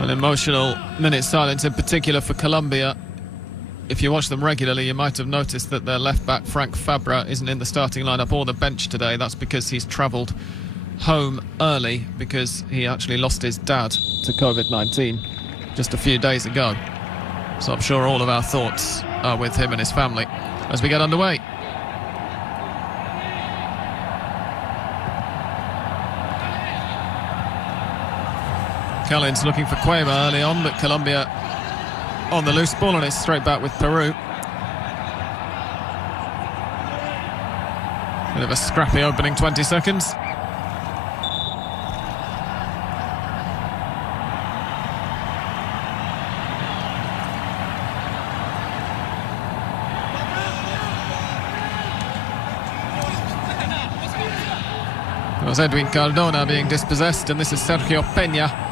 An emotional minute silence in particular for Colombia. If you watch them regularly, you might have noticed that their left-back, Frank Fabra, isn't in the starting lineup or the bench today. That's because he's travelled home early because he actually lost his dad to COVID-19 just a few days ago. So I'm sure all of our thoughts are with him and his family as we get underway. Callens looking for Cueva early on, but Colombia on the loose ball, and it's straight back with Peru. Bit of a scrappy opening 20 seconds. It was Edwin Cardona being dispossessed, and this is Sergio Peña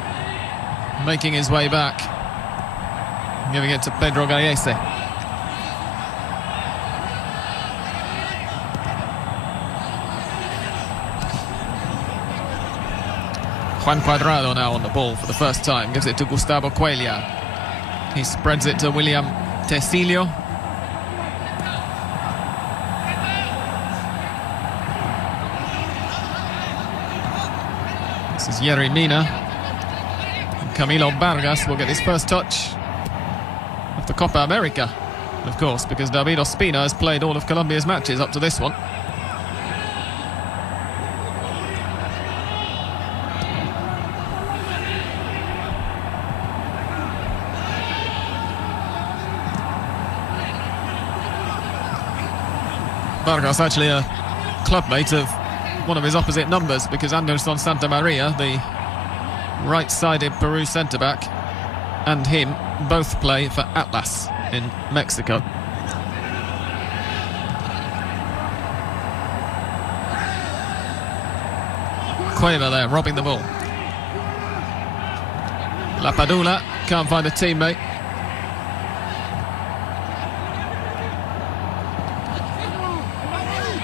making his way back, giving it to Pedro Gallese. Juan Cuadrado now on the ball for the first time, gives it to Gustavo Cuellar. He spreads it to William Tecilio. This is Yerry Mina. Camilo Vargas will get his first touch of the Copa America, of course, because David Ospina has played all of Colombia's matches up to this one. Vargas actually a clubmate of one of his opposite numbers, because Anderson Santamaria, the right-sided Peru centre-back, and him both play for Atlas in Mexico. Cueva there, robbing the ball. La Padula can't find a teammate.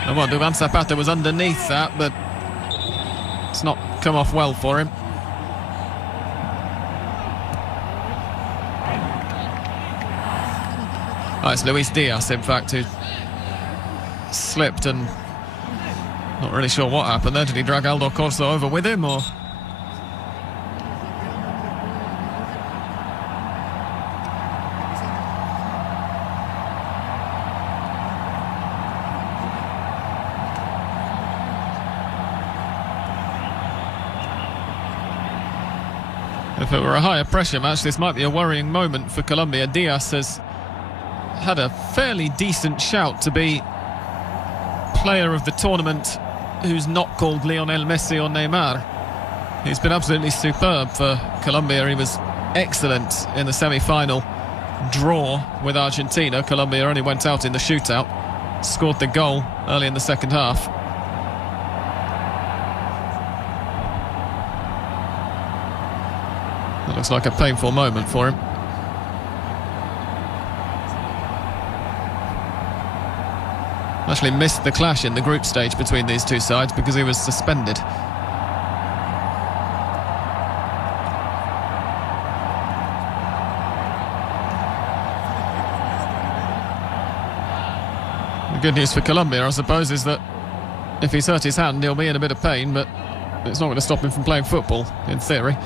And well, Duvan Zapata was underneath that, but it's not come off well for him. Oh, it's Luis Diaz, in fact, who slipped, and not really sure what happened there. Did he drag Aldo Corso over with him, or...? If it were a higher pressure match, this might be a worrying moment for Colombia. Diaz has had a fairly decent shout to be player of the tournament who's not called Lionel Messi or Neymar. He's been absolutely superb for Colombia. He was excellent in the semi-final draw with Argentina. Colombia only went out in the shootout, scored the goal early in the second half. That looks like a painful moment for him. Actually missed the clash in the group stage between these two sides because he was suspended. The good news for Colombia, I suppose, is that if he's hurt his hand, he'll be in a bit of pain, but it's not going to stop him from playing football, in theory.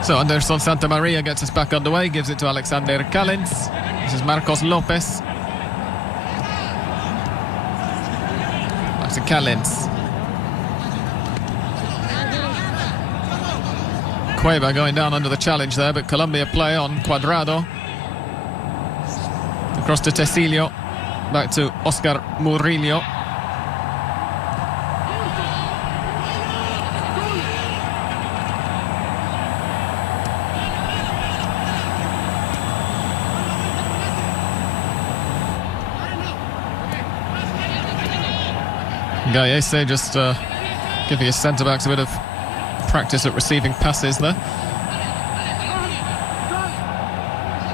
So Anderson Santamaria gets us back underway, gives it to Alexander Callens. This is Marcos Lopez. Back to Callens. Cueva going down under the challenge there, but Colombia play on. Cuadrado. Across to Tecilio. Back to Oscar Murillo. Gallese just giving his centre-backs a bit of practice at receiving passes there.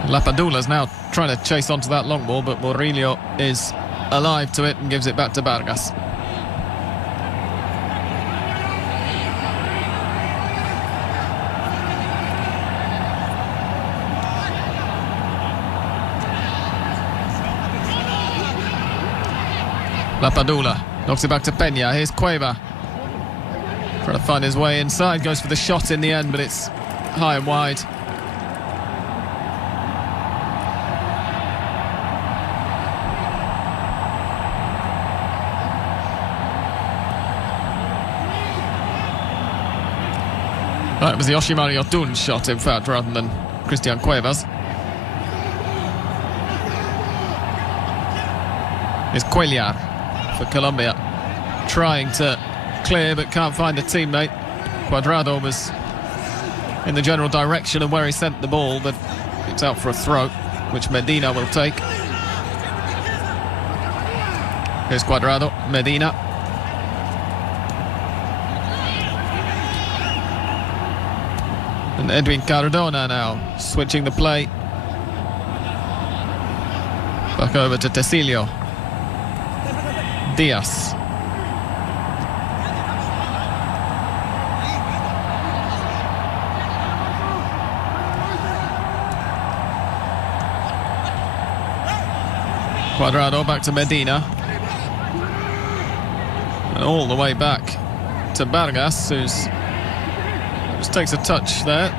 Lapadula's now trying to chase onto that long ball, but Murillo is alive to it and gives it back to Vargas. Lapadula knocks it back to Peña. Here's Cueva trying to find his way inside, goes for the shot in the end, but it's high and wide. That was the Yoshimari Otun shot, in fact, rather than Christian Cuevas. It's Cuellar for Colombia, trying to clear but can't find a teammate. Cuadrado was in the general direction of where he sent the ball, but it's out for a throw, which Medina will take. Here's Cuadrado, Medina. And Edwin Cardona now switching the play. Back over to Tecilio. Diaz. Cuadrado back to Medina. And all the way back to Vargas, who's just takes a touch there.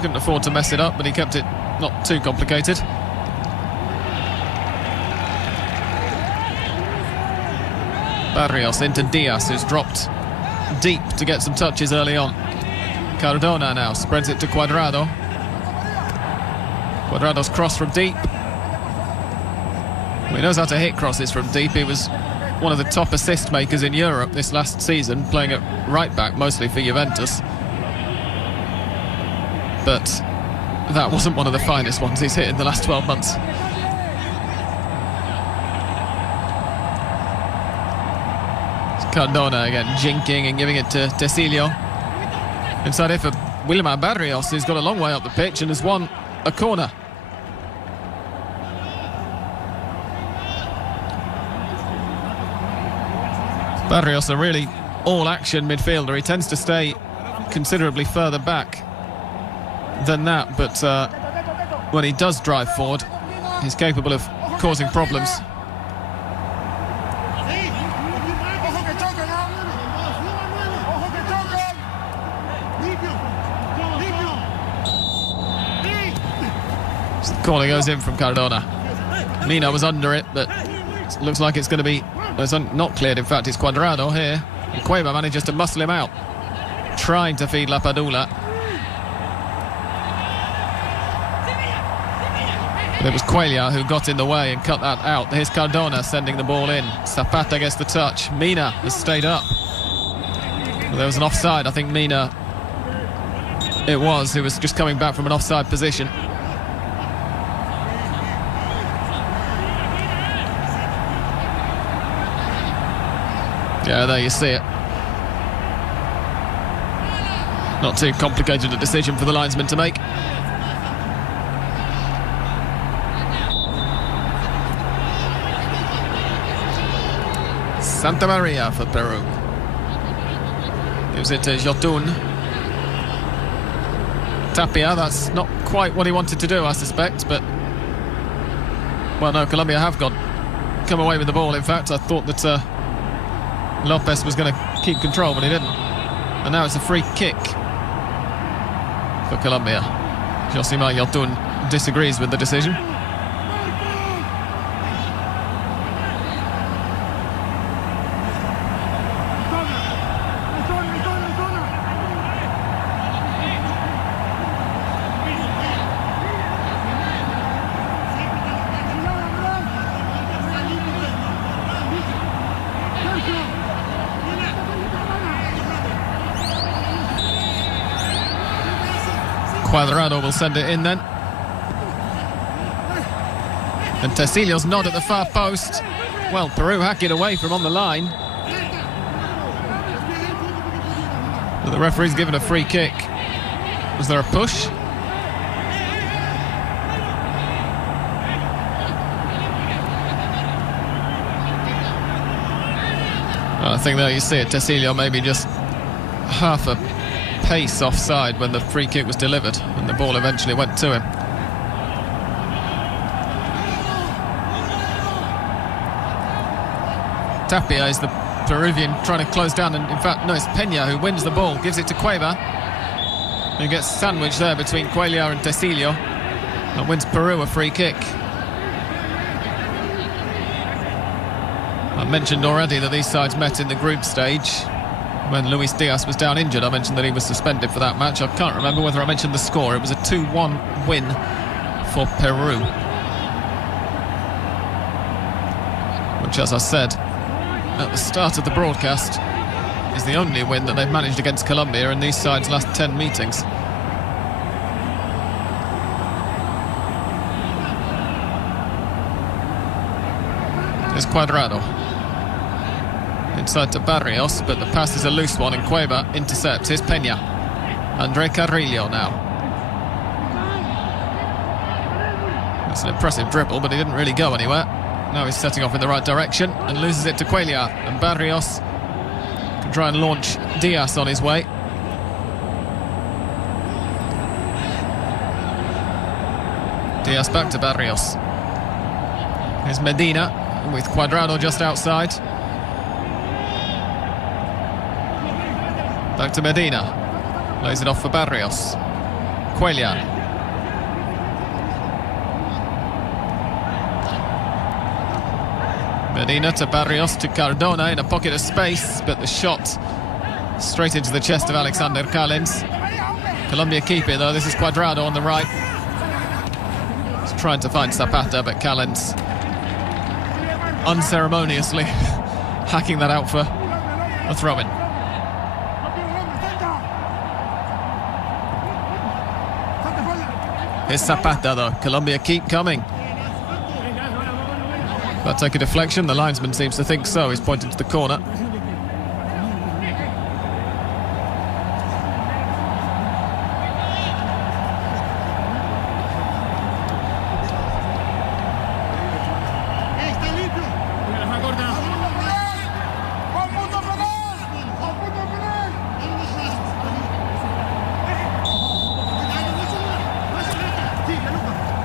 Couldn't afford to mess it up, but he kept it not too complicated. Barrios into Diaz, who's dropped deep to get some touches early on. Cardona now spreads it to Cuadrado. Cuadrado's cross from deep. Well, he knows how to hit crosses from deep. He was one of the top assist makers in Europe this last season, playing at right back mostly for Juventus. But that wasn't one of the finest ones he's hit in the last 12 months. Cardona again jinking and giving it to Tecilio. Inside here for Wilmar Barrios, who's got a long way up the pitch and has won a corner. Barrios, a really all-action midfielder. He tends to stay considerably further back than that, but when he does drive forward, he's capable of causing problems. So the corner goes in from Cardona. Mina was under it, but it looks like it's going to be... It's not cleared, in fact. It's Cuadrado here. And Cueva manages to muscle him out, trying to feed Lapadula. But it was Cuellar who got in the way and cut that out. Here's Cardona sending the ball in. Zapata gets the touch. Mina has stayed up. Well, there was an offside. I think Mina, it was, who was just coming back from an offside position. Yeah, there you see it. Not too complicated a decision for the linesman to make. Santa Maria for Peru. Gives it to Jotun. Tapia, that's not quite what he wanted to do, I suspect, but... Well, no, Colombia have come away with the ball, in fact. I thought that Lopez was going to keep control, but he didn't. And now it's a free kick for Colombia. Josimar Yotun disagrees with the decision. Cuadrado will send it in then. And Tecilio's nod at the far post. Well, Peru hack it away from on the line. But the referee's given a free kick. Was there a push? think there you see it, Tecilio maybe just half a pace offside when the free kick was delivered and the ball eventually went to him. Tapia is the Peruvian trying to close down, and in fact no, it's Peña who wins the ball, gives it to Cueva, who gets sandwiched there between Cuellar and Tecilio and wins Peru a free kick. I mentioned already that these sides met in the group stage when Luis Diaz was down injured. I mentioned that he was suspended for that match. I can't remember whether I mentioned the score. It was a 2-1 win for Peru, which, as I said at the start of the broadcast, is the only win that they've managed against Colombia in these sides' last 10 meetings. Here's Cuadrado inside to Barrios, but the pass is a loose one and Cueva intercepts. Here's Peña. Andre Carrillo now. That's an impressive dribble, but he didn't really go anywhere. Now he's setting off in the right direction and loses it to Cuellar, and Barrios can try and launch Diaz on his way. Diaz back to Barrios. Here's Medina with Cuadrado just outside. Back to Medina. Lays it off for Barrios. Cuellar. Medina to Barrios to Cardona in a pocket of space, but the shot straight into the chest of Alexander Callens. Colombia keep it though. This is Cuadrado on the right. He's trying to find Zapata, but Callens unceremoniously hacking that out for a throw-in. Here's Zapata though. Colombia keep coming. That take a deflection. The linesman seems to think so. He's pointing to the corner.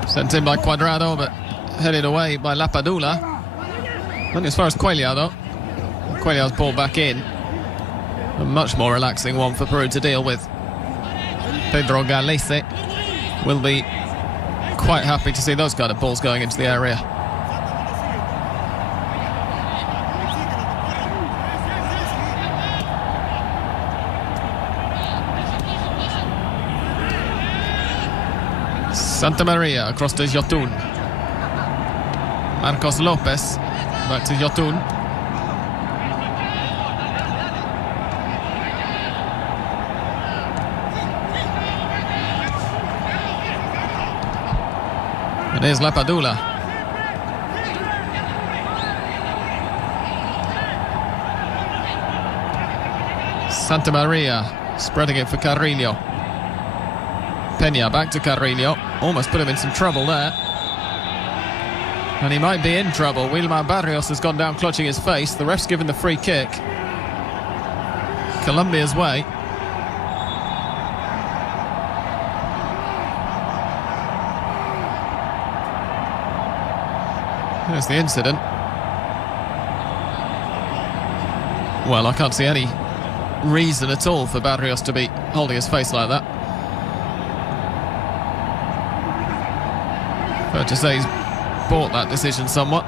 Sent in by Cuadrado, but headed away by Lapadula. Not as far as Cuellar though. Cuellar's ball back in. A much more relaxing one for Peru to deal with. Pedro Galese will be quite happy to see those kind of balls going into the area. Santa Maria across to Jotun. Marcos Lopez back to Jotun. And here's Lapadula. Santa Maria spreading it for Carrillo. Peña back to Carrillo. Almost put him in some trouble there. And he might be in trouble. Wilmar Barrios has gone down clutching his face. The ref's given the free kick. Colombia's way. There's the incident. Well, I can't see any reason at all for Barrios to be holding his face like that. Fair to say he's bought that decision somewhat.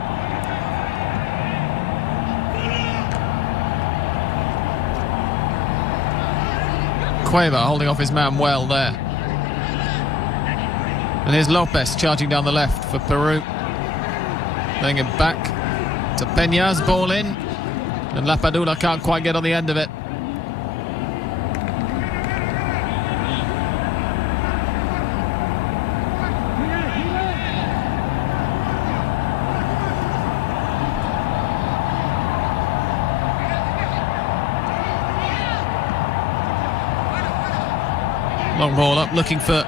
Cueva holding off his man well there. And here's Lopez charging down the left for Peru. Laying it back to Peña's ball in. And Lapadula can't quite get on the end of it. Long ball up, looking for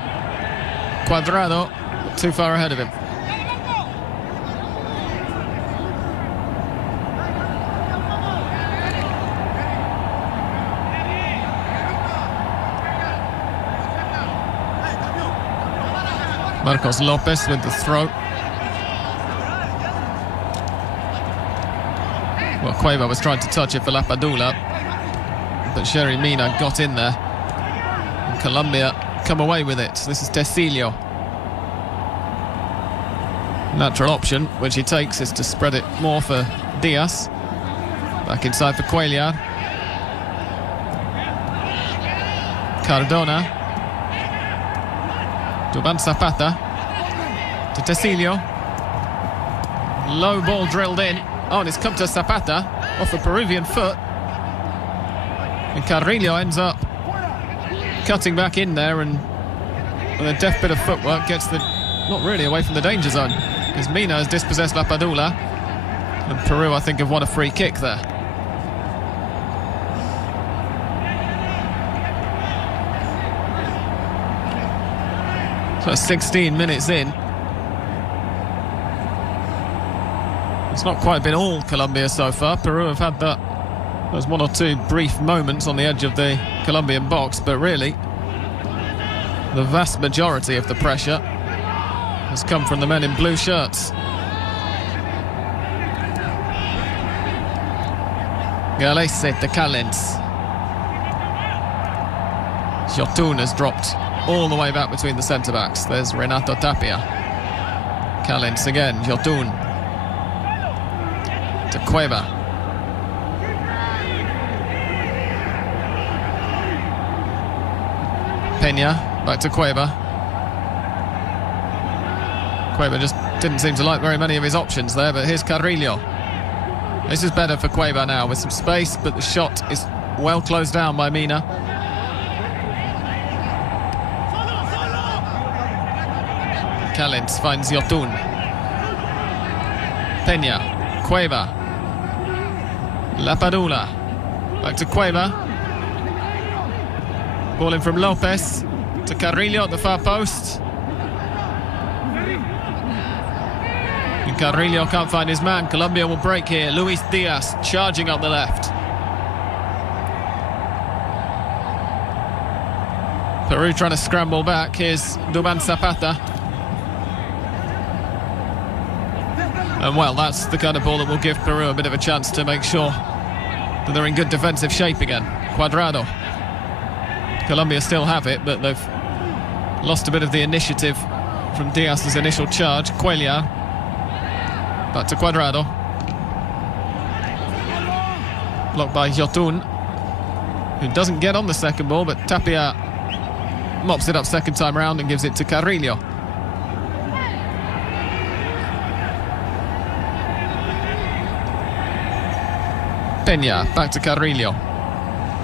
Cuadrado, too far ahead of him. Marcos Lopez with the throw. Well, Cueva was trying to touch it for Lapadula, but Sherry Mina got in there. And Colombia come away with it. This is Tecilio. Natural option, which he takes, is to spread it more for Diaz. Back inside for Cuellar. Cardona. Duban Zapata. To Tecilio. Low ball drilled in. Oh, and it's come to Zapata off a Peruvian foot. And Carrillo ends up cutting back in there, and with a deft bit of footwork gets the not really away from the danger zone, because Mina has dispossessed Lapadula, and Peru, I think, have won a free kick there. So 16 minutes in. It's not quite been all Colombia so far. Peru have had those one or two brief moments on the edge of the Colombian box, but really the vast majority of the pressure has come from the men in blue shirts. Galese to Callens. Jotun has dropped all the way back between the centre-backs. There's Renato Tapia. Callens again, Jotun. To Cueva. Peña, back to Cueva. Cueva just didn't seem to like very many of his options there, but here's Carrillo. This is better for Cueva now, with some space, but the shot is well closed down by Mina. Callens finds Jotun. Peña, Cueva. Lapadula. Back to Cueva. Ball in from Lopez to Carrillo at the far post. And Carrillo can't find his man. Colombia will break here. Luis Diaz charging up the left. Peru trying to scramble back. Here's Duban Zapata. And well, that's the kind of ball that will give Peru a bit of a chance to make sure that they're in good defensive shape again. Cuadrado. Colombia still have it, but they've lost a bit of the initiative from Diaz's initial charge. Cuellar. Back to Cuadrado. Blocked by Jotun, who doesn't get on the second ball, but Tapia mops it up second time round and gives it to Carrillo. Peña, back to Carrillo.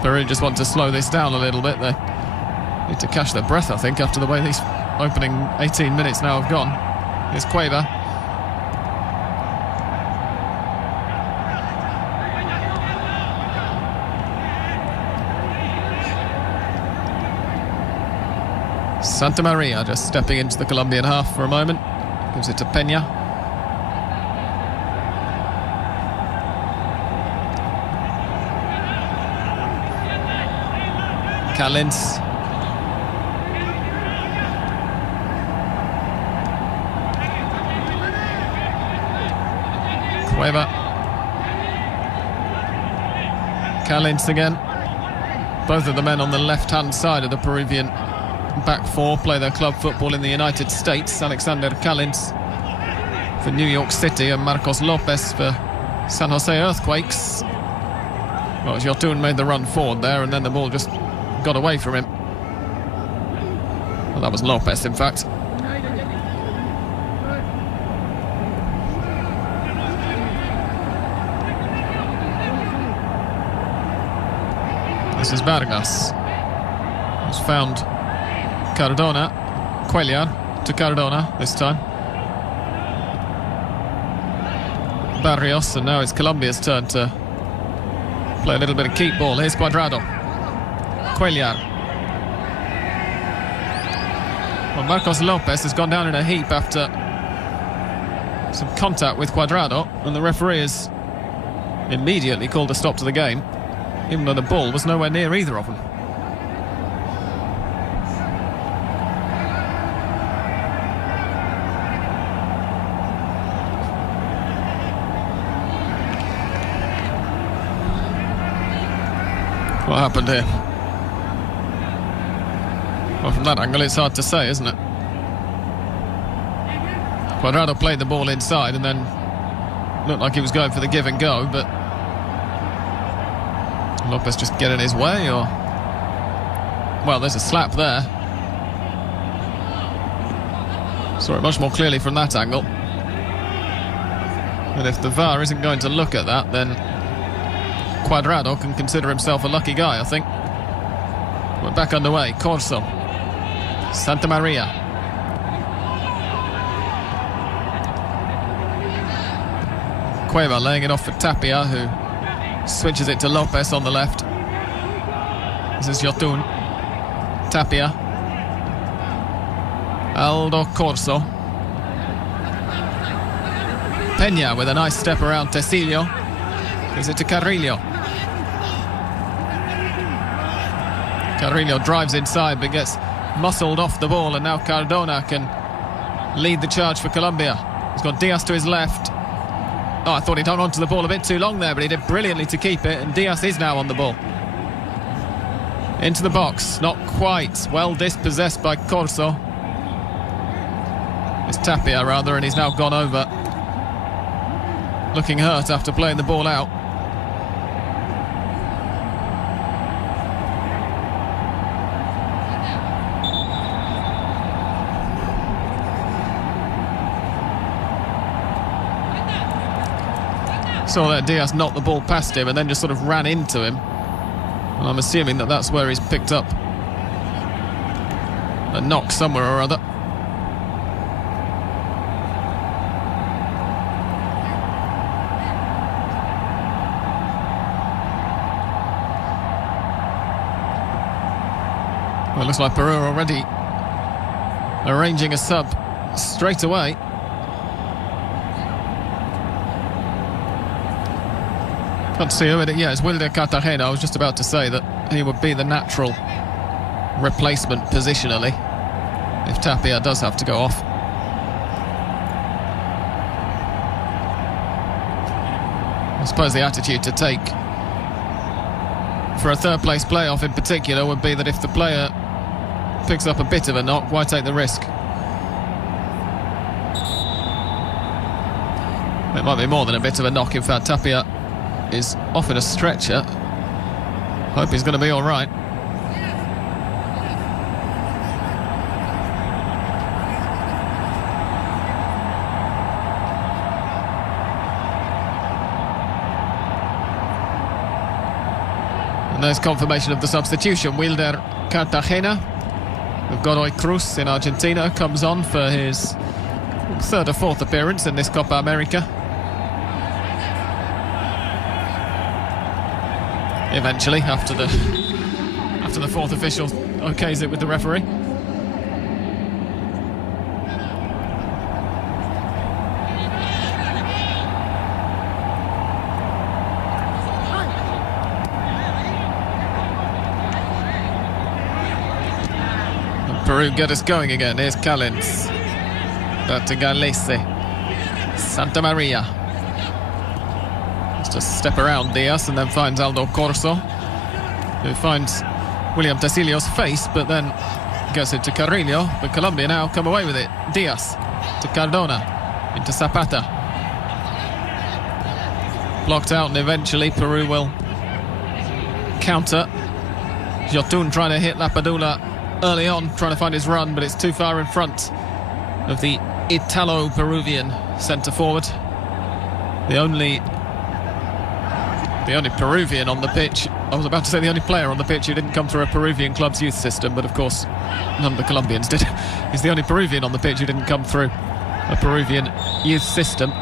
Peru just want to slow this down a little bit. They need to catch their breath, I think, after the way these opening 18 minutes now have gone. Here's Cueva. Santa Maria just stepping into the Colombian half for a moment. Gives it to Peña. Callens. Cueva. Callens again. Both of the men on the left-hand side of the Peruvian back four play their club football in the United States. Alexander Callens for New York City and Marcos Lopez for San Jose Earthquakes. Well, Jotun made the run forward there, and then the ball just got away from him. Well, that was Lopez, in fact. This is Vargas, who's found Cardona. Cuellar to Cardona this time. Barrios, and now it's Colombia's turn to play a little bit of keep ball. Here's Cuadrado. Cuellar. Well, Marcos Lopez has gone down in a heap after some contact with Cuadrado, and the referee has immediately called a stop to the game, even though the ball was nowhere near either of them. What happened here? Well, from that angle, it's hard to say, isn't it? Cuadrado played the ball inside and then looked like he was going for the give and go, but Lopez just get in his way, or... Well, there's a slap there. Saw it much more clearly from that angle. And if the VAR isn't going to look at that, then Cuadrado can consider himself a lucky guy, I think. We're back underway. Corso. Santa Maria. Cueva laying it off for Tapia, who switches it to Lopez on the left. This is Yotun. Tapia. Aldo Corso. Peña with a nice step around Tecillo. Gives it to Carrillo. Carrillo drives inside but gets muscled off the ball, and now Cardona can lead the charge for Colombia. He's got Diaz to his left. Oh, I thought he'd hung on to the ball a bit too long there, but he did brilliantly to keep it, and Diaz is now on the ball. Into the box, not quite. Well dispossessed by Corso. It's Tapia rather, and he's now gone over. Looking hurt after playing the ball out. Saw that Diaz knocked the ball past him and then just sort of ran into him. And I'm assuming that that's where he's picked up a knock somewhere or other. Well, it looks like Peru are already arranging a sub straight away. Can't see who it is. Yeah, it's Wilder Cartagena. I was just about to say that he would be the natural replacement positionally if Tapia does have to go off. I suppose the attitude to take for a third place playoff in particular would be that if the player picks up a bit of a knock, why take the risk? It might be more than a bit of a knock. In fact, Tapia is off in a stretcher. Hope he's going to be all right. And there's confirmation of the substitution. Wilder Cartagena with Godoy Cruz in Argentina comes on for his third or fourth appearance in this Copa America. Eventually, after the fourth official okays it with the referee. And Peru get us going again. Here's Callens. Back to Galese. Santa Maria. Just step around Diaz and then finds Aldo Corso, who finds William Tecillo's face, but then gets it to Carrillo. But Colombia now come away with it. Diaz to Cardona, into Zapata. Blocked out, and eventually Peru will counter. Yotun trying to hit Lapadula early on, trying to find his run, but it's too far in front of the Italo-Peruvian centre forward. The only Peruvian on the pitch. I was about to say the only player on the pitch who didn't come through a Peruvian club's youth system, but of course none of the Colombians did. He's the only Peruvian on the pitch who didn't come through a Peruvian youth system.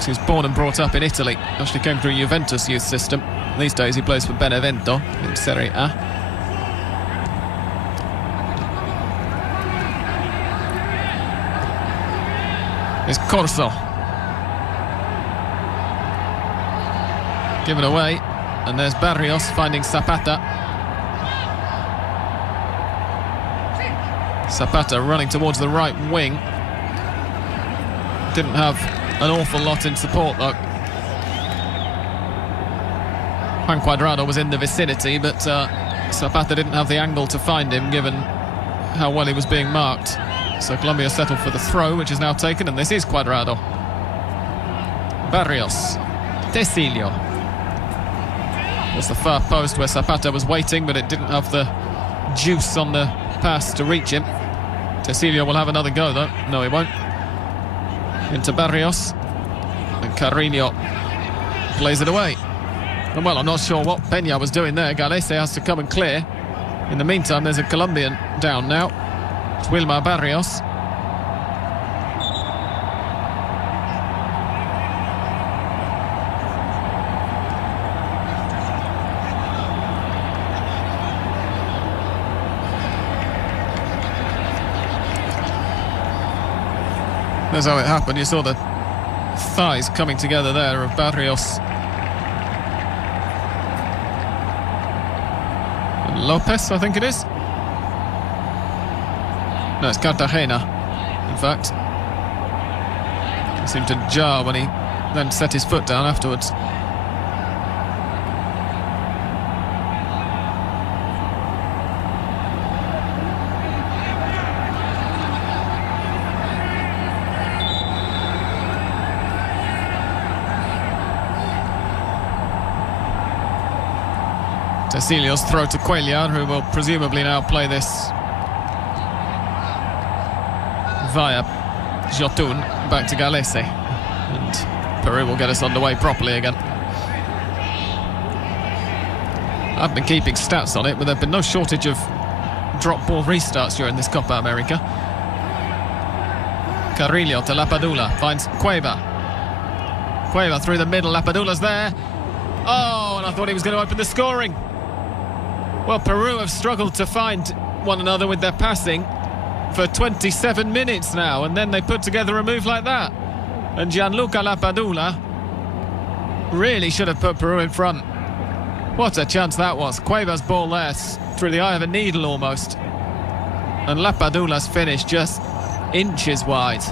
He was born and brought up in Italy. Actually came through Juventus youth system. These days he plays for Benevento in Serie A. It's Corso. Given away, and there's Barrios finding Zapata. Zapata running towards the right wing. Didn't have an awful lot in support though. Juan Cuadrado was in the vicinity, but Zapata didn't have the angle to find him, given how well he was being marked. So Colombia settled for the throw, which is now taken, and this is Cuadrado. Barrios. Tecilio. It was the far post where Zapata was waiting, but it didn't have the juice on the pass to reach him. Tecilio will have another go, though. No, he won't. Into Barrios. And Carrillo plays it away. And well, I'm not sure what Peña was doing there. Galese has to come and clear. In the meantime, there's a Colombian down now. It's Wilmar Barrios. That's how it happened. You saw the thighs coming together there of Barrios and Lopez, I think it is. No, it's Cartagena, in fact. He seemed to jar when he then set his foot down afterwards. Tecilio's throw to Cuellar, who will presumably now play this via Jotun back to Galese, and Peru will get us underway properly again. I've been keeping stats on it, but there have been no shortage of drop ball restarts during this Copa America. Carrillo to Lapadula, finds Cueva. Cueva through the middle, Lapadula's there. Oh, and I thought he was going to open the scoring. Well, Peru have struggled to find one another with their passing for 27 minutes now, and then they put together a move like that. And Gianluca Lapadula really should have put Peru in front. What a chance that was. Cueva's ball there, through the eye of a needle almost. And Lapadula's finish just inches wide.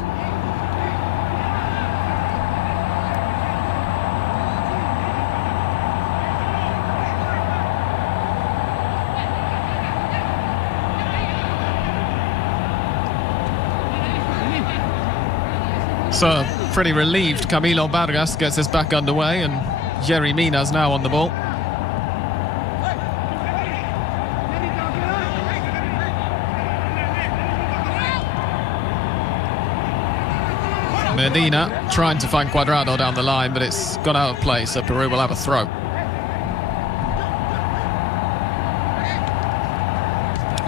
So, pretty relieved Camilo Vargas gets us back underway, and Jerry Mina's now on the ball. Medina trying to find Cuadrado down the line, but it's gone out of play, so Peru will have a throw.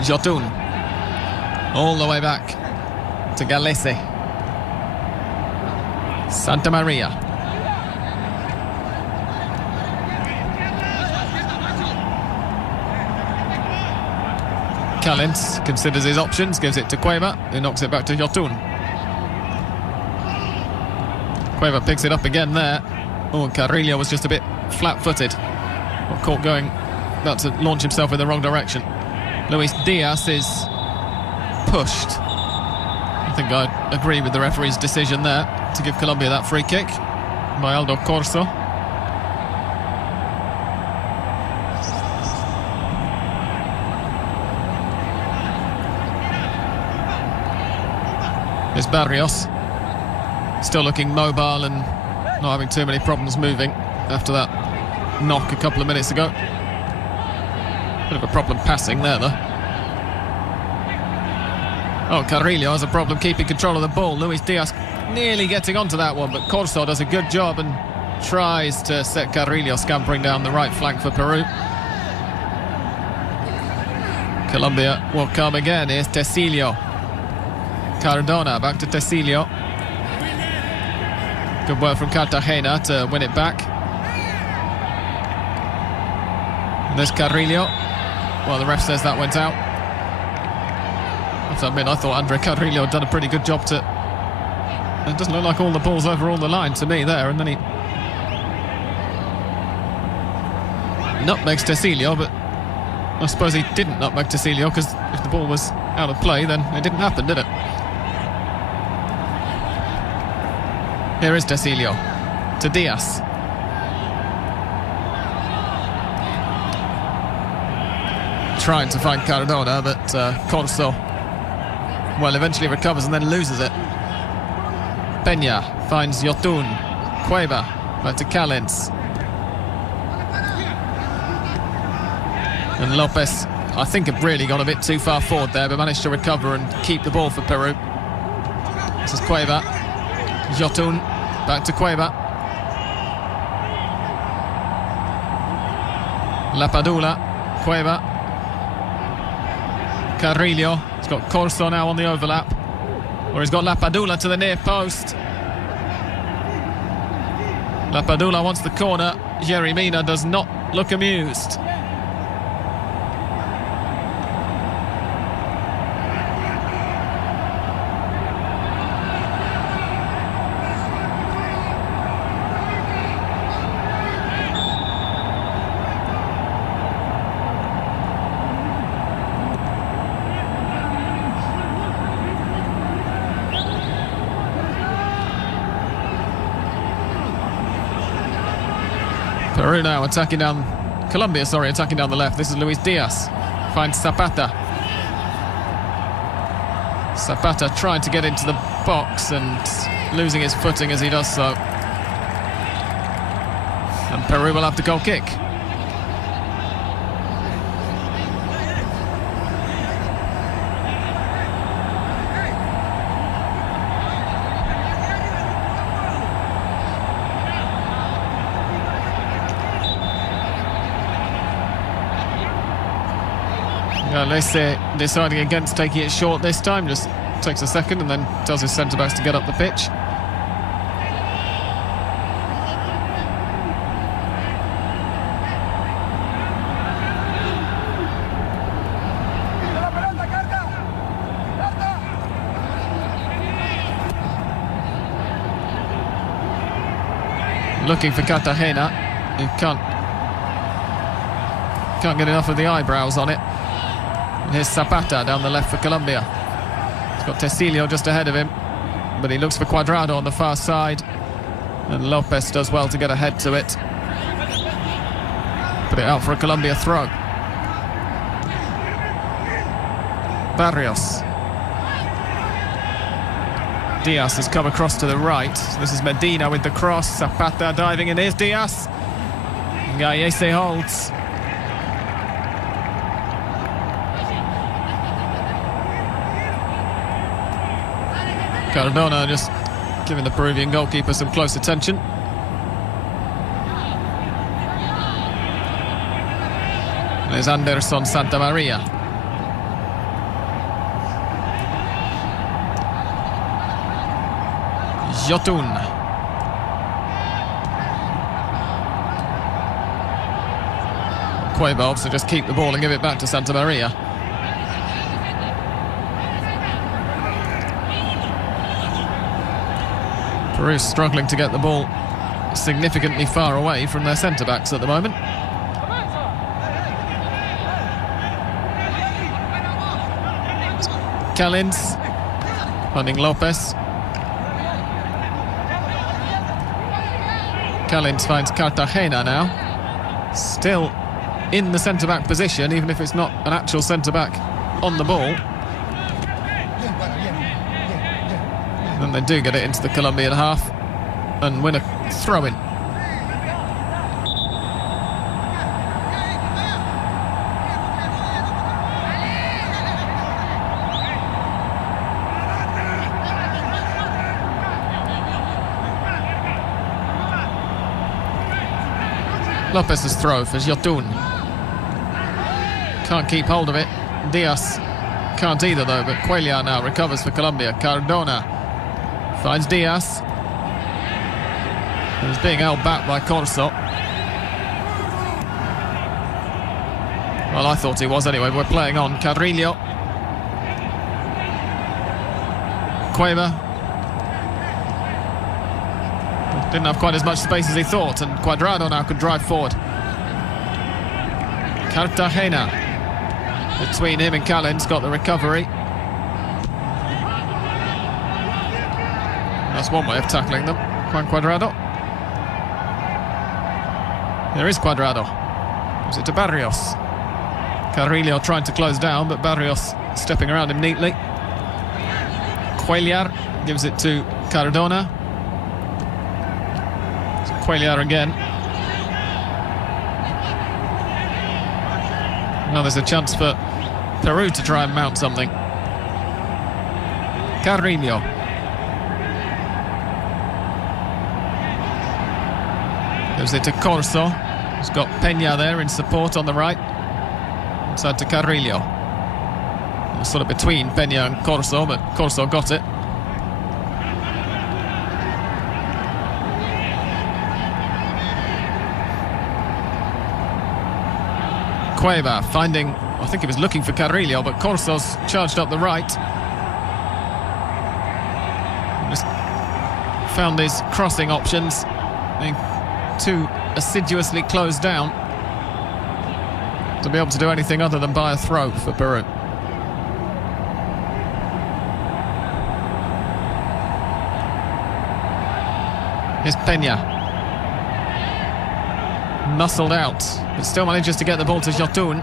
Jotun all the way back to Galese. Santa Maria. Callens considers his options, gives it to Cueva, who knocks it back to Jotun. Cueva picks it up again there. Oh, Carrillo was just a bit flat-footed, or caught going about to launch himself in the wrong direction. Luis Diaz is pushed. I think I agree with the referee's decision there to give Colombia that free kick by Aldo Corso. There's Barrios, still looking mobile and not having too many problems moving after that knock a couple of minutes ago. Bit of a problem passing there though. Oh, Carrillo has a problem keeping control of the ball. Luis Diaz nearly getting onto that one, but Corso does a good job and tries to set Carrillo scampering down the right flank for Peru. Colombia will come again. Here's Tecilio. Cardona back to Tecilio. Good work from Cartagena to win it back. And there's Carrillo. Well, the ref says that went out. I have to admit, I thought Andre Carrillo had done a pretty good job to... It doesn't look like all the ball's over all the line to me there, and then he nutmegs Tecilio, but I suppose he didn't nutmeg Tecilio, because if the ball was out of play, then it didn't happen, did it? Here is Tecilio to Diaz. trying to find Cardona, but Corso, well, eventually recovers and then loses it. Peña finds Yotun. Cueva back to Callens. And Lopez, I think, had really gone a bit too far forward there, but managed to recover and keep the ball for Peru. This is Cueva. Yotun back to Cueva. Lapadula. Cueva. Carrillo. He's got Corso now on the overlap. Or he's got Lapadula to the near post. Lapadula wants the corner. Yerry Mina does not look amused. Peru now attacking down, Colombia, sorry, attacking down the left. This is Luis Diaz, finds Zapata. Zapata trying to get into the box and losing his footing as he does so. And Peru will have the goal kick. Lesse deciding against taking it short this time, just takes a second and then tells his centre-backs to get up the pitch. Looking for Cartagena, who can't get enough of the eyebrows on it. Here's Zapata down the left for Colombia. He's got Tecilio just ahead of him, but he looks for Cuadrado on the far side, and Lopez does well to get ahead to it. Put it out for a Colombia throw. Barrios. Diaz has come across to the right. This is Medina with the cross. Zapata diving in. Here's Diaz. Gallese holds. Cardona just giving the Peruvian goalkeeper some close attention. There's Anderson Santamaria. Yotun. Cueva opts to just keep the ball and give it back to Santamaria. Peru struggling to get the ball significantly far away from their centre-backs at the moment. Callens finding Lopez. Callens finds Cartagena now. Still in the centre-back position, even if it's not an actual centre-back on the ball. And they do get it into the Colombian half and win a throw-in. Lopez's throw for Yotun. Can't keep hold of it. Diaz can't either though, but Cuellar now recovers for Colombia. Cardona finds Diaz. He's being held back by Corso. Well, I thought he was anyway. We're playing on. Carrillo. Cueva. Didn't have quite as much space as he thought, and Cuadrado now could drive forward. Cartagena. Between him and Callens, got the recovery. That's one way of tackling them. Juan Cuadrado. There is Cuadrado. Gives it to Barrios. Carrillo trying to close down, but Barrios stepping around him neatly. Cuellar gives it to Cardona. Cuellar again. Now there's a chance for Peru to try and mount something. Carrillo. Gives it to Corso. He's got Peña there in support on the right. Inside to Carrillo. It was sort of between Peña and Corso, but Corso got it. Cueva finding, I think he was looking for Carrillo, but Corso's charged up the right. Just found his crossing options being too assiduously closed down to be able to do anything other than buy a throw for Peru. Here's Peña. Muscled out, but still manages to get the ball to Jotun.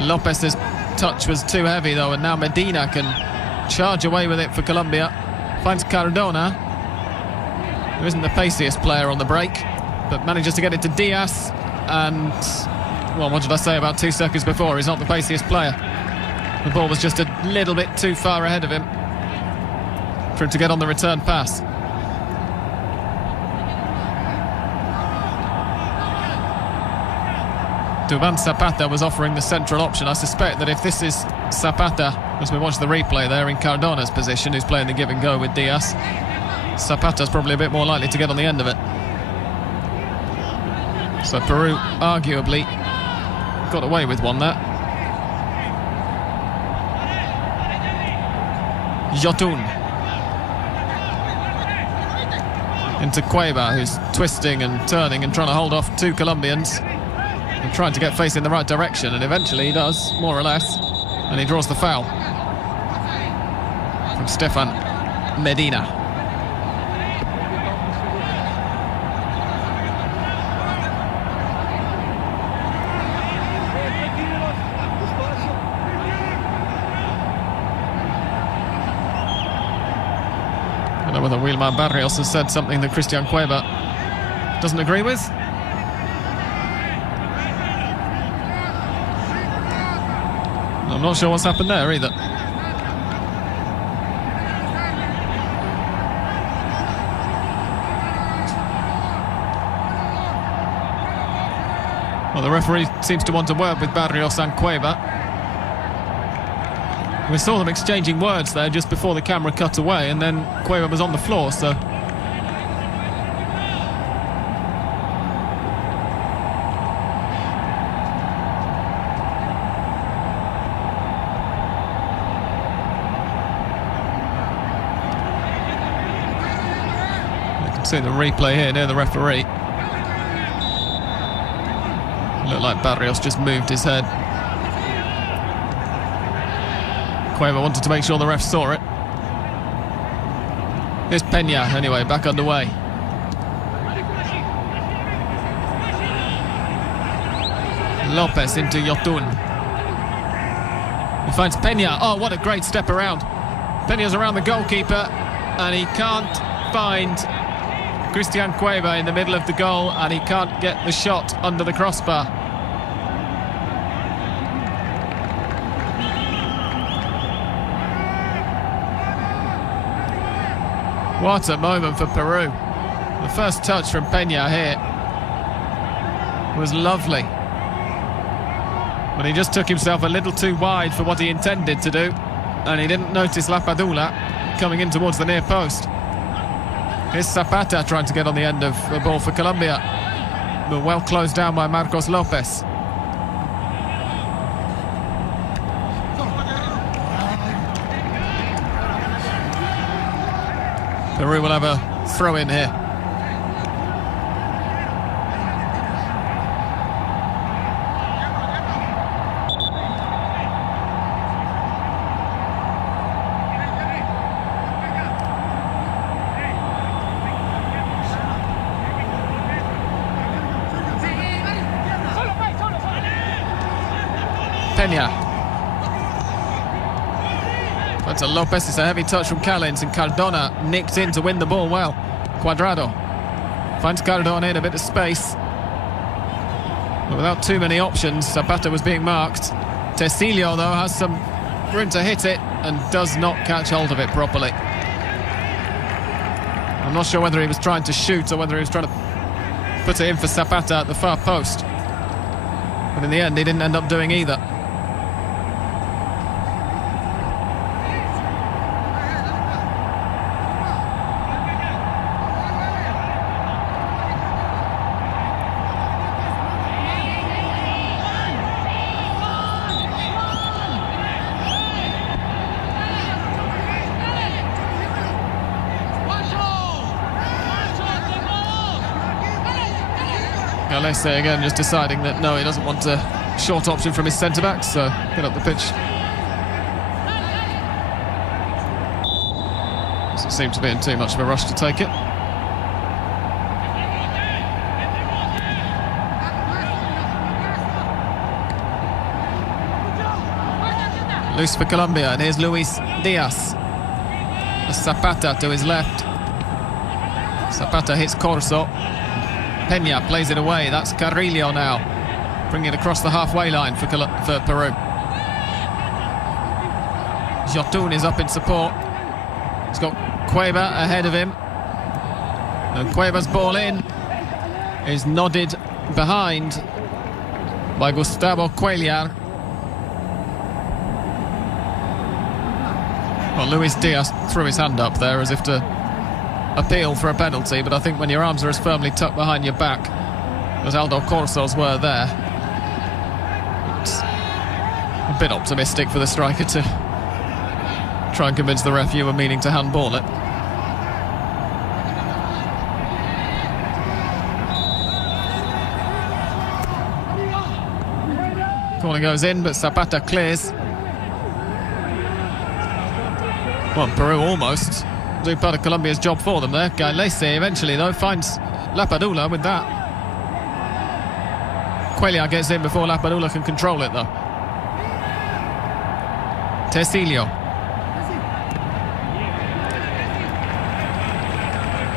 Lopez's touch was too heavy though, and now Medina can charge away with it for Colombia. Finds Cardona, who isn't the paciest player on the break, but manages to get it to Diaz. And, well, what did I say about 2 seconds before? He's not the paciest player. The ball was just a little bit too far ahead of him for him to get on the return pass. Duván Zapata was offering the central option. I suspect that if this is Zapata, as we watch the replay there, in Cardona's position, who's playing the give and go with Diaz, Zapata's probably a bit more likely to get on the end of it. So Peru arguably got away with one there. Jotun into Cueva, who's twisting and turning and trying to hold off 2 Colombians and trying to get facing the right direction, and eventually he does, more or less, and he draws the foul from Stefan Medina. I don't know whether Wilmar Barrios has said something that Christian Cueva doesn't agree with. I'm not sure what's happened there either. Well, the referee seems to want to work with Barrios and Cueva. We saw them exchanging words there just before the camera cut away, and then Cueva was on the floor, so... see the replay here near the referee. Looked like Barrios just moved his head. Cueva wanted to make sure the ref saw it. Here's Peña anyway, back underway. Lopez into Jotun. He finds Peña. Oh, what a great step around. Peña's around the goalkeeper and he can't find Christian Cueva in the middle of the goal, and he can't get the shot under the crossbar. What a moment for Peru. The first touch from Peña here was lovely, but he just took himself a little too wide for what he intended to do, and he didn't notice Lapadula coming in towards the near post. Here's Zapata trying to get on the end of the ball for Colombia, but well closed down by Marcos Lopez. Peru will have a throw in here. Peña. That's a Lopez. It's a heavy touch from Callens, and Cardona nicked in to win the ball well. Cuadrado finds Cardona in a bit of space, but without too many options. Zapata was being marked. Tecilio, though, has some room to hit it and does not catch hold of it properly. I'm not sure whether he was trying to shoot or whether he was trying to put it in for Zapata at the far post, but in the end he didn't end up doing either. Galese again just deciding that no, he doesn't want a short option from his centre-back, so get up the pitch. Doesn't seem to be in too much of a rush to take it. Loose for Colombia, and here's Luis Diaz. Zapata to his left. Zapata hits Corso. Peña plays it away. That's Carrillo now, bringing it across the halfway line for Peru. Jotun is up in support. He's got Cueva ahead of him, and Cueva's ball in is nodded behind by Gustavo Cuellar. Well, Luis Diaz threw his hand up there as if to appeal for a penalty, but I think when your arms are as firmly tucked behind your back as Aldo Corso's were there, it's a bit optimistic for the striker to try and convince the ref you were meaning to handball it. Corner goes in, but Zapata clears. Well, Peru almost do part of Colombia's job for them there. Galese eventually, though, finds Lapadula with that. Cuellar gets in before Lapadula can control it, though. Tecilio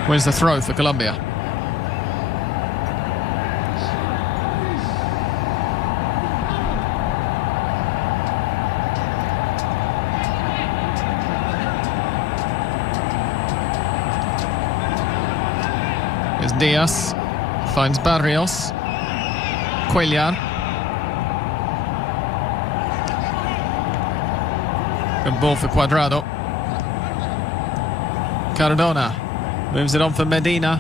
wins the throw for Colombia. Diaz finds Barrios. Cuellar. Good ball for Cuadrado. Cardona moves it on for Medina.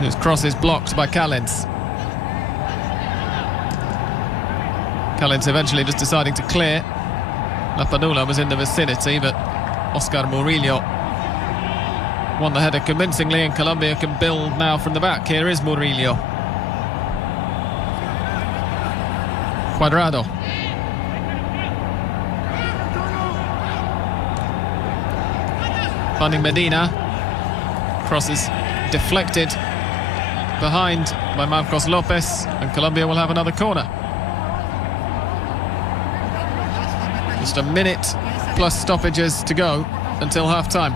His cross is blocked by Callens. Callens eventually just deciding to clear. Lapadula was in the vicinity, but Oscar Murillo won the header convincingly, and Colombia can build now from the back. Here is Murillo. Cuadrado. Finding Medina. Cross is deflected behind by Marcos Lopez, and Colombia will have another corner. Just a minute plus stoppages to go until half-time.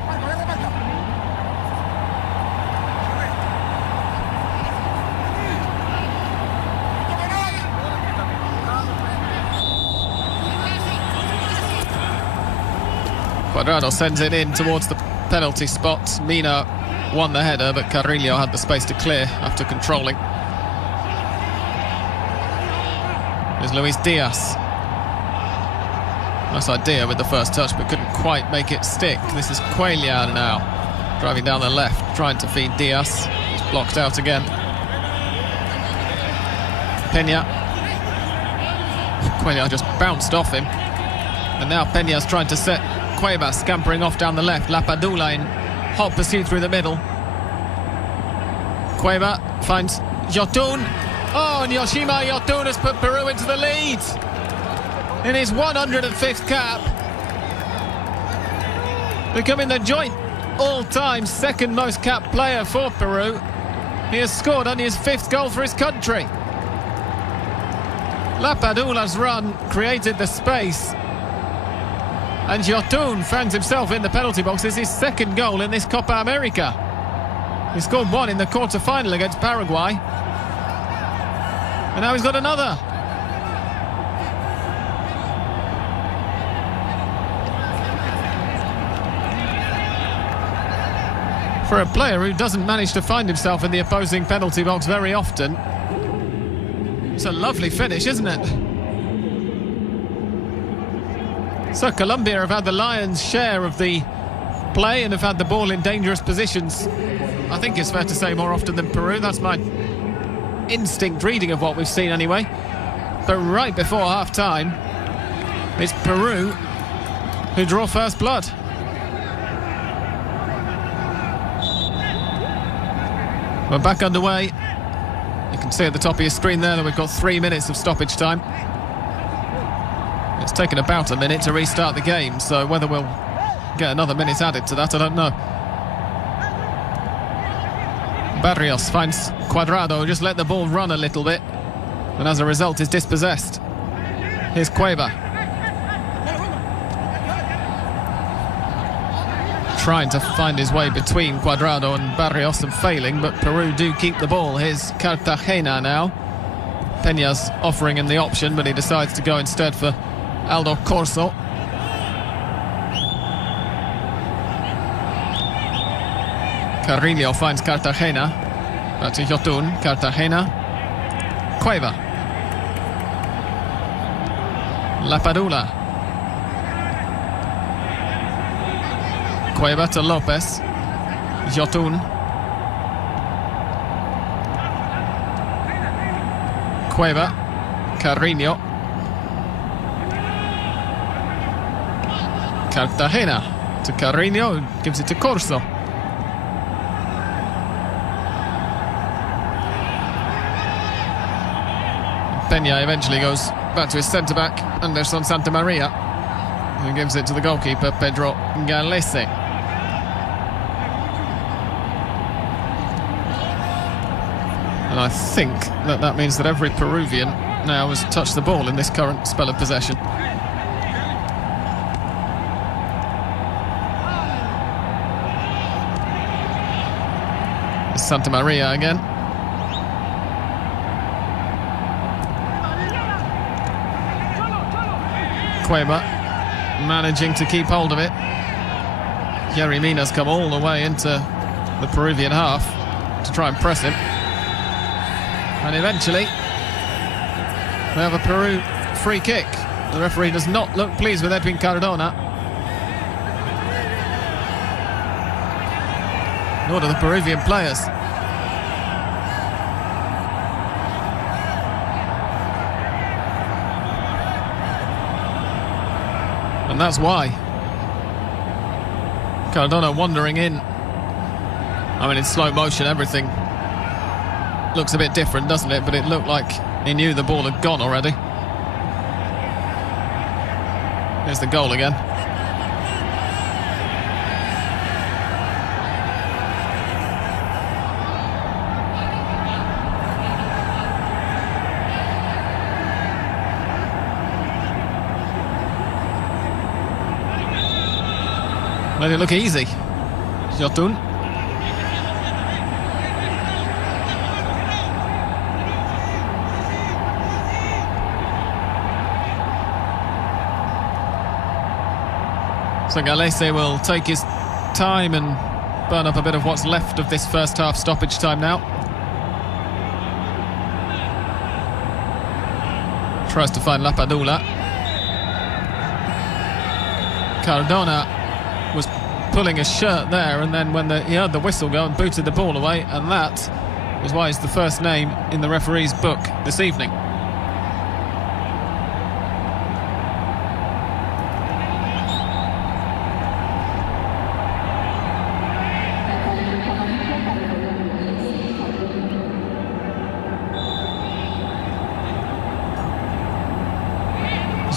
Cuadrado sends it in towards the penalty spot. Mina won the header, but Carrillo had the space to clear after controlling. There's Luis Diaz. Nice idea with the first touch, but couldn't quite make it stick. This is Cuellar now, driving down the left, trying to feed Diaz. It's blocked out again. Peña. Cuellar just bounced off him, and now Peña's trying to set Cueva scampering off down the left. Lapadula in hot pursuit through the middle. Cueva finds Jotun. Oh, and Yoshima Jotun has put Peru into the lead in his 105th cap, becoming the joint all-time second most capped player for Peru. He has scored only his 5th goal for his country. Lapadula's run created the space. And Yotun finds himself in the penalty box. This is his second goal in this Copa America. He scored one in the quarter-final against Paraguay. And now he's got another. For a player who doesn't manage to find himself in the opposing penalty box very often, it's a lovely finish, isn't it? So Colombia have had the lion's share of the play and have had the ball in dangerous positions. I think it's fair to say more often than Peru. That's my instinct reading of what we've seen anyway. But right before half-time, it's Peru who draw first blood. We're back underway. You can see at the top of your screen there that we've got 3 minutes of stoppage time. It's taken about a minute to restart the game, so whether we'll get another minute added to that, I don't know. Barrios finds Cuadrado, just let the ball run a little bit, and as a result is dispossessed. Here's Cueva. Trying to find his way between Cuadrado and Barrios and failing, but Peru do keep the ball. Here's Cartagena now. Peña's offering him the option, but he decides to go instead for Aldo Corso. Carrillo finds Cartagena. Back to Yotun. Cartagena. Cueva. Lapadula. Cueva to Lopez. Yotun. Cueva. Carrillo. Cartagena to Carrillo, gives it to Corso. Peña eventually goes back to his centre-back, Anderson Santamaria, who gives it to the goalkeeper, Pedro Galese. And I think that means that every Peruvian now has touched the ball in this current spell of possession. It's Santamaria again. Cueva managing to keep hold of it. Yerry Mina's come all the way into the Peruvian half to try and press him. And eventually, we have a Peru free kick. The referee does not look pleased with Edwin Cardona. Nor do the Peruvian players. And that's why. Cardona wandering in. I mean, in slow motion, everything looks a bit different, doesn't it? But it looked like he knew the ball had gone already. Here's the goal again. Made it look easy. Yotun. So Galese will take his time and burn up a bit of what's left of this first half stoppage time now. Tries to find Lapadula. Cardona was pulling his shirt there, and then when he heard the whistle go and booted the ball away, and that is why he's the first name in the referee's book this evening.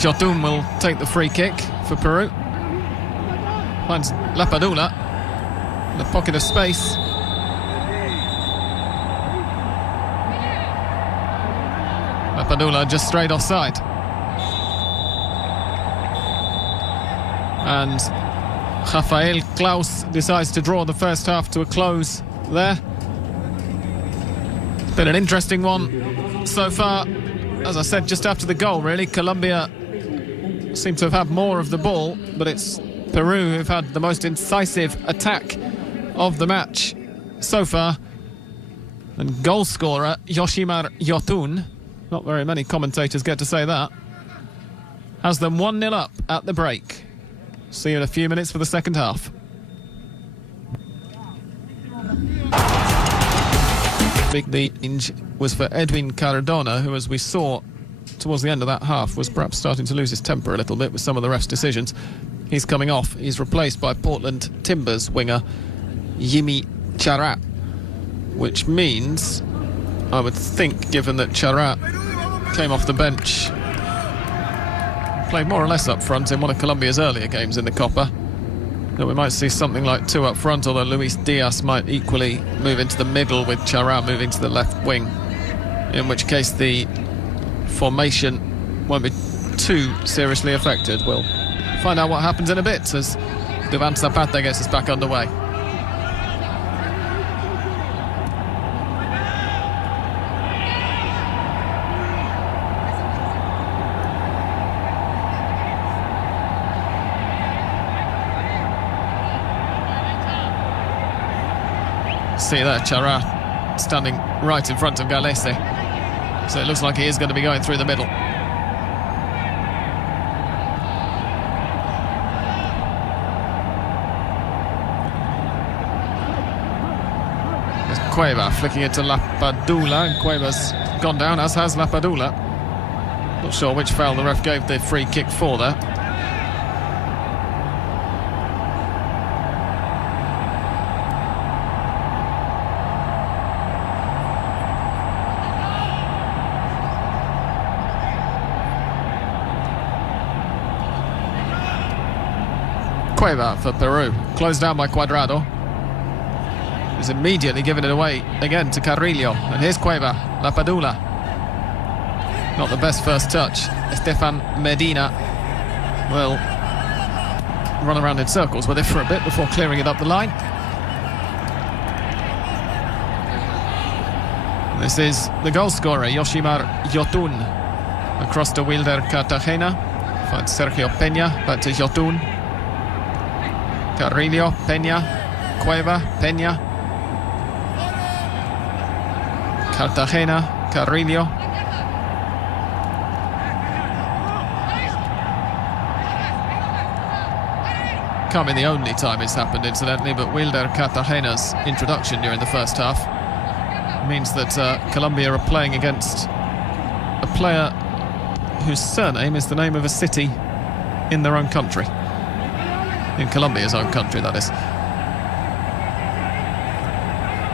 Yotun will take the free kick for Peru. Finds Lapadula in the pocket of space. Lapadula just straight offside. And Rafael Klaus decides to draw the first half to a close there. It's been an interesting one so far. As I said just after the goal, really, Colombia seem to have had more of the ball, but it's Peru who've had the most incisive attack of the match so far. And goal scorer Yoshimar Yotun, not very many commentators get to say that, has them 1-0 up at the break. See you in a few minutes for the second half. The change was for Edwin Cardona, who, as we saw towards the end of that half, was perhaps starting to lose his temper a little bit with some of the ref's decisions. He's coming off. He's replaced by Portland Timbers winger Yimi Charat, which means, I would think, given that Charat came off the bench, played more or less up front in one of Colombia's earlier games in the Copa, that we might see something like two up front, although Luis Diaz might equally move into the middle with Charat moving to the left wing, in which case the formation won't be too seriously affected. We'll find out what happens in a bit as Duvan Zapata gets us back underway. See there, Charat standing right in front of Galese, so it looks like he is going to be going through the middle. There's Cueva flicking it to Lapadula, and Cueva's gone down, as has Lapadula. Not sure which foul the ref gave the free kick for there. Cueva for Peru, closed down by Cuadrado. He's immediately given it away again to Carrillo, and here's Cueva, Lapadula. Not the best first touch. Estefan Medina will run around in circles with it for a bit before clearing it up the line. This is the goal scorer, Yoshimar Yotun, across to Wilder Cartagena. Finds Sergio Peña, back to Yotun. Carrillo, Peña, Cueva, Peña, Cartagena, Carrillo. Can't be the only time it's happened, incidentally, but Wilder Cartagena's introduction during the first half means that Colombia are playing against a player whose surname is the name of a city in their own country. In Colombia's own country, that is.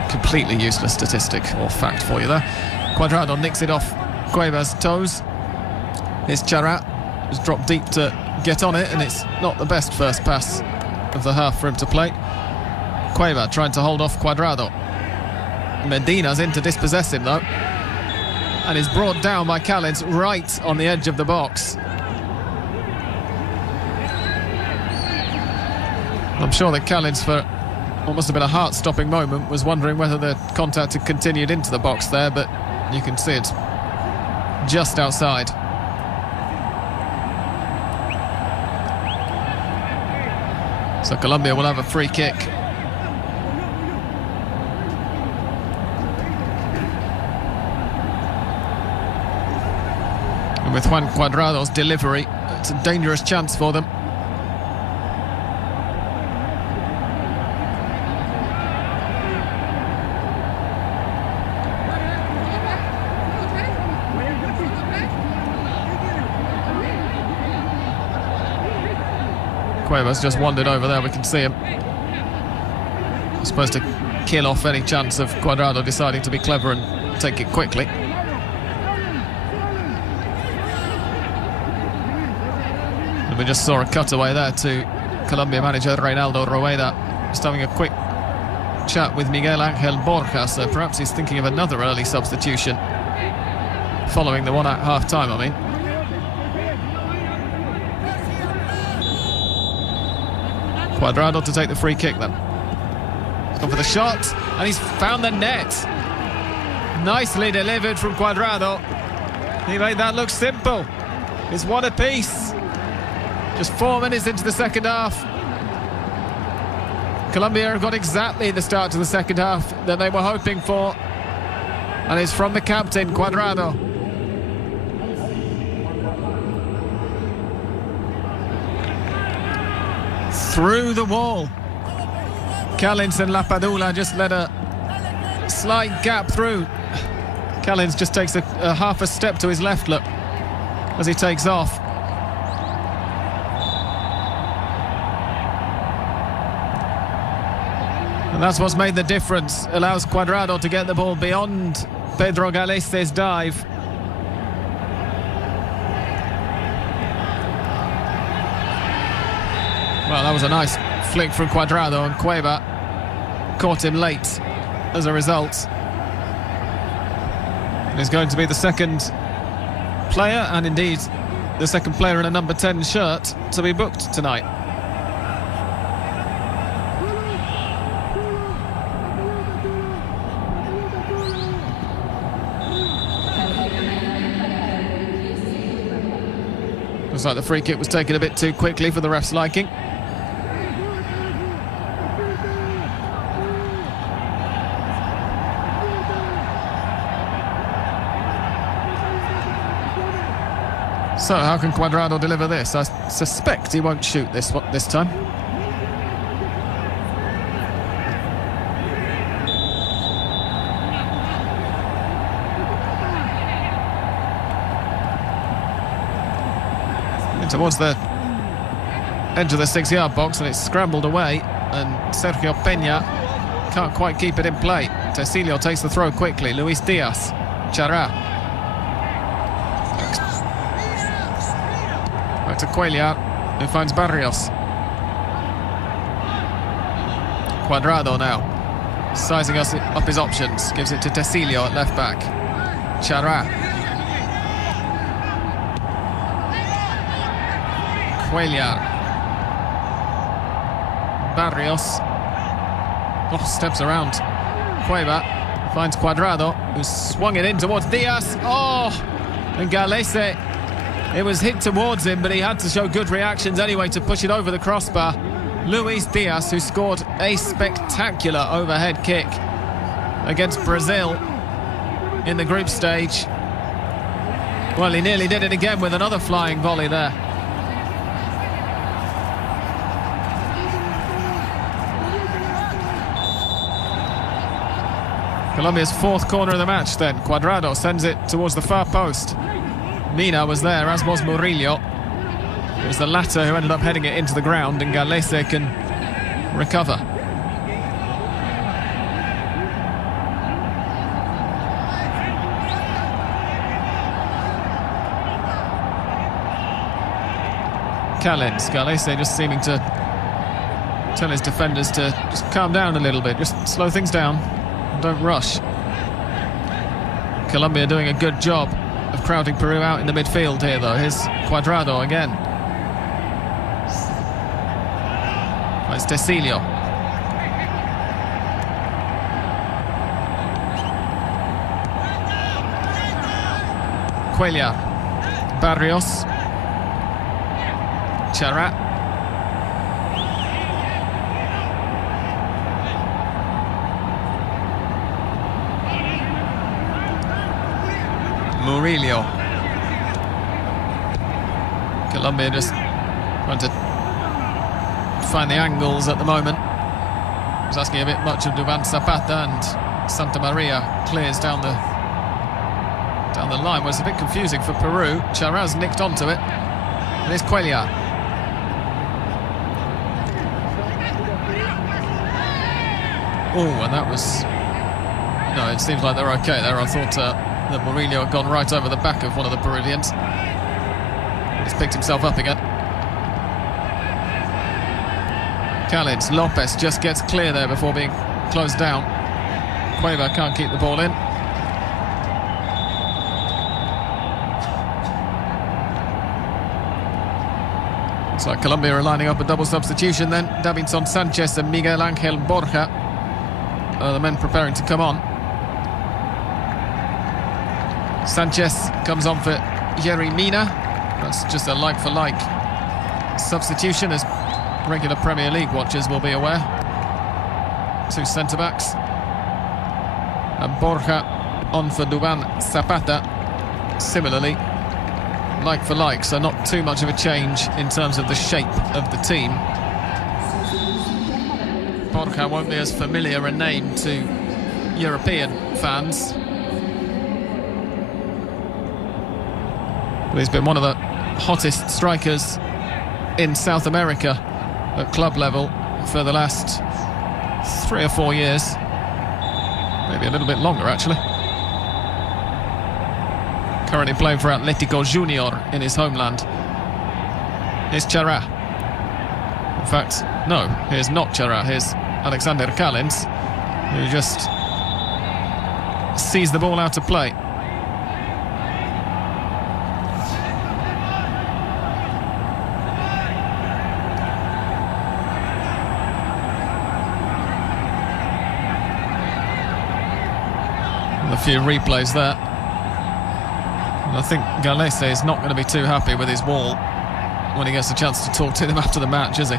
Completely useless statistic or fact for you there. Cuadrado nicks it off Cueva's toes. Here's Charat, who's dropped deep to get on it, and it's not the best first pass of the half for him to play. Cueva trying to hold off Cuadrado. Medina's in to dispossess him though, and is brought down by Khalid right on the edge of the box. I'm sure that Khalid's, for what must have been a heart-stopping moment, was wondering whether the contact had continued into the box there, but you can see it's just outside. So Colombia will have a free kick. And with Juan Cuadrado's delivery, it's a dangerous chance for them. Cueva's just wandered over there, we can see him. Supposed to kill off any chance of Cuadrado deciding to be clever and take it quickly. And we just saw a cutaway there to Colombia manager Reinaldo Rueda, just having a quick chat with Miguel Ángel Borja, so perhaps he's thinking of another early substitution following the one at half-time, I mean. Cuadrado to take the free kick then. He's gone for the shot, and he's found the net. Nicely delivered from Cuadrado. He made that look simple. It's one apiece. Just 4 minutes into the second half. Colombia have got exactly the start to the second half that they were hoping for. And it's from the captain, Cuadrado. Through the wall. Callins and Lapadula just let a slight gap through. Callins just takes a half a step to his left, look, as he takes off. And that's what's made the difference. Allows Cuadrado to get the ball beyond Pedro Galese's dive. Well, that was a nice flick from Cuadrado, and Cueva caught him late as a result. He's going to be the second player, and indeed the second player in a number 10 shirt, to be booked tonight. Looks like the free kick was taken a bit too quickly for the ref's liking. So how can Cuadrado deliver this? I suspect he won't shoot this time. Towards the edge of the 6-yard box, and it's scrambled away, and Sergio Peña can't quite keep it in play. Tecilio takes the throw quickly. Luis Diaz, Chará, back to Cuellar, who finds Barrios. Cuadrado now sizing up his options, gives it to Tecilio at left back. Chará, Cuellar, Barrios, steps around Cueva, finds Cuadrado, who swung it in towards Diaz. And Galese, it was hit towards him, but he had to show good reactions anyway to push it over the crossbar. Luis Diaz, who scored a spectacular overhead kick against Brazil in the group stage. Well, he nearly did it again with another flying volley there. Colombia's fourth corner of the match then. Cuadrado sends it towards the far post. Mina was there, as was Murillo. It was the latter who ended up heading it into the ground, and Galese can recover. Callins, Galese just seeming to tell his defenders to just calm down a little bit, just slow things down. Don't rush. Colombia doing a good job of crowding Peru out in the midfield here, though. Here's Cuadrado again. It's Tecilio. Cuellar, Barrios, Chará, Murillo. Colombia just trying to find the angles at the moment. I was asking a bit much of Duvan Zapata, and Santa Maria clears down the line. Well, it's a bit confusing for Peru. Charaz nicked onto it, and it's Cuellar. And that was... No, it seems like they're okay there. I thought that Murillo had gone right over the back of one of the Peruvians. He's picked himself up again. Khalid Lopez just gets clear there before being closed down. Cueva can't keep the ball in. like Colombia are lining up a double substitution then. Davinson Sanchez and Miguel Angel Borja are the men preparing to come on. Sanchez comes on for Yerry Mina. That's just a like-for-like substitution, as regular Premier League watchers will be aware. Two centre-backs. And Borja on for Duban Zapata. Similarly, like-for-like, so not too much of a change in terms of the shape of the team. Borja won't be as familiar a name to European fans, but he's been one of the hottest strikers in South America at club level for the last 3 or 4 years. Maybe a little bit longer, actually. Currently playing for Atlético Junior in his homeland. Here's Chara. In fact, no, here's not Chara. Here's Alexander Callens, who just sees the ball out of play. A few replays there. And I think Galese is not going to be too happy with his wall when he gets a chance to talk to them after the match, is he?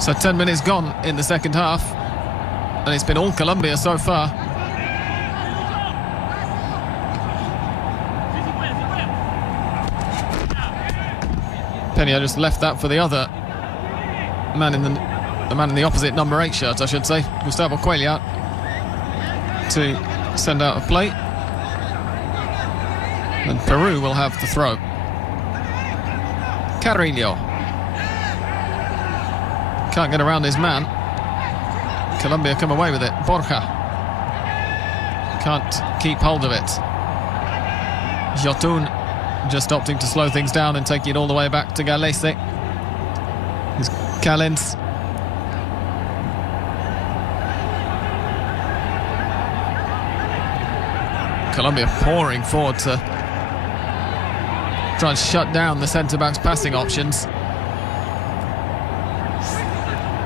So 10 minutes gone in the second half, and it's been all Colombia so far. Peña just left that for the other man in the man in the opposite number 8 shirt, I should say, Gustavo Cuellar, to send out a play. And Peru will have the throw. Carrillo can't get around his man. Colombia come away with it. Borja can't keep hold of it. Jotun just opting to slow things down and taking it all the way back to Galese. Here's Callens. Colombia pouring forward to try and shut down the centre-back's passing options.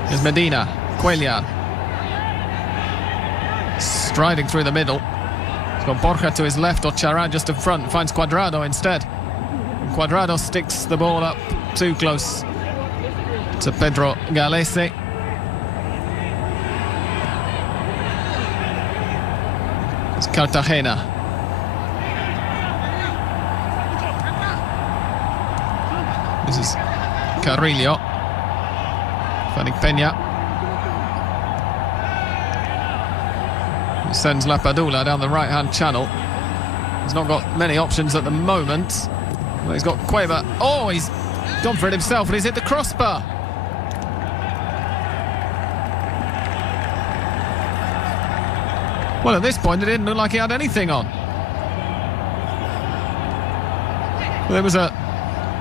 Here's Medina. Cuellar striding through the middle. He's got Borja to his left, or Chara just in front, finds Cuadrado instead. Cuadrado sticks the ball up too close to Pedro Galese. It's Cartagena. This is Carrillo finding Peña. He sends Lapadula down the right-hand channel. He's not got many options at the moment. Well, he's got Cueva. Oh, he's gone for it himself, and he's hit the crossbar. Well, at this point, it didn't look like he had anything on. Well, there was a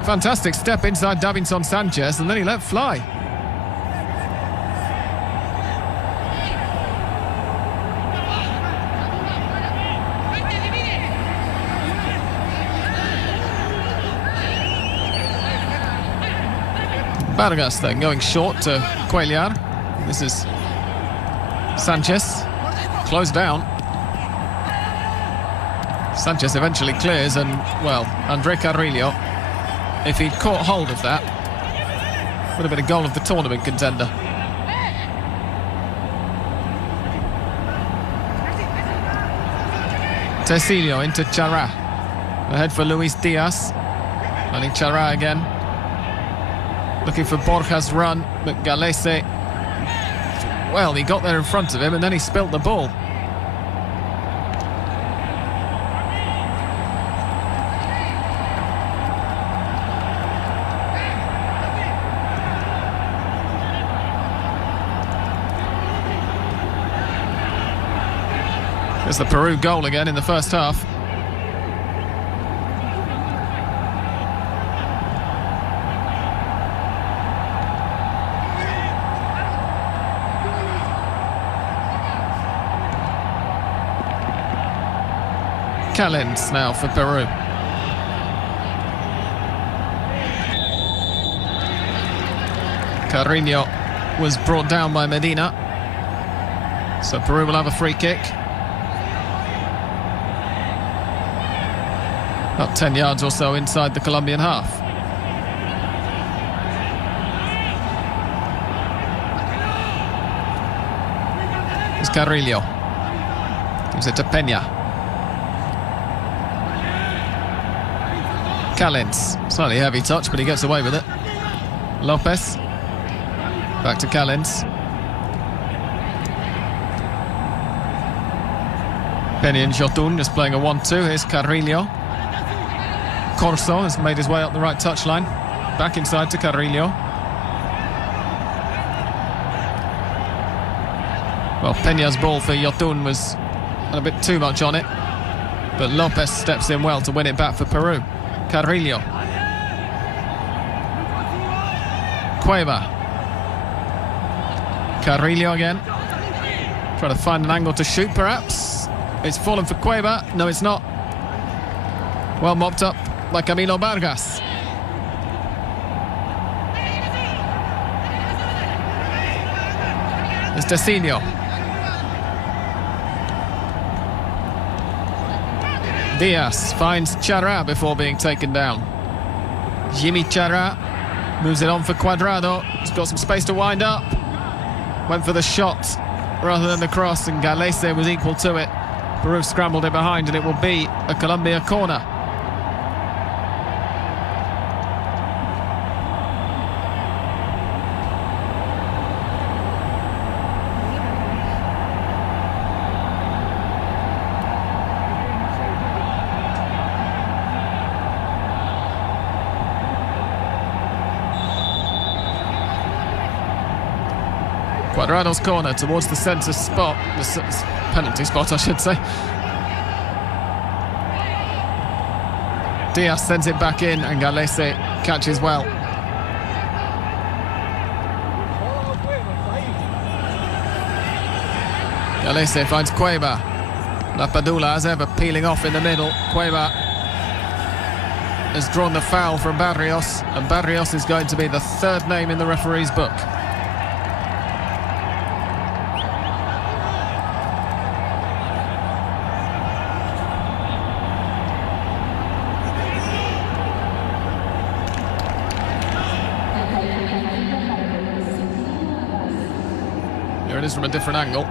fantastic step inside Davinson Sanchez, and then he let fly. Vargas then going short to Cuellar. This is Sanchez. Closed down. Sanchez eventually clears, and, well, André Carrillo, if he'd caught hold of that, would have been a goal of the tournament contender. Tecilio into Chara. Ahead for Luis Diaz. Running Chara again. Looking for Borja's run, but Galese, well, he got there in front of him and then he spilt the ball. There's the Peru goal again in the first half. Callens now for Peru. Carrillo was brought down by Medina, so Peru will have a free kick. About 10 yards or so inside the Colombian half. It's Carrillo. Gives it to Peña. Callens. Slightly heavy touch, but he gets away with it. Lopez. Back to Callens. Peña and Jotun just playing a 1-2. Here's Carrillo. Corso has made his way up the right touchline. Back inside to Carrillo. Well, Peña's ball for Jotun was a bit too much on it, but Lopez steps in well to win it back for Peru. Carrillo. Cueva. Carrillo again. Try to find an angle to shoot, perhaps. It's fallen for Cueva. No, it's not. Well mopped up by Camilo Vargas. It's Tecillo. Diaz finds Chara before being taken down. Jimmy Chara moves it on for Cuadrado. He's got some space to wind up. Went for the shot rather than the cross, and Galese was equal to it. Peru scrambled it behind, and it will be a Colombia corner. Cuadrado's corner towards the centre spot, the penalty spot I should say. Diaz sends it back in and Galese catches well. Galese finds Cueva. La Padula as ever peeling off in the middle. Cueva has drawn the foul from Barrios, and Barrios is going to be the third name in the referee's book. Here it is from a different angle.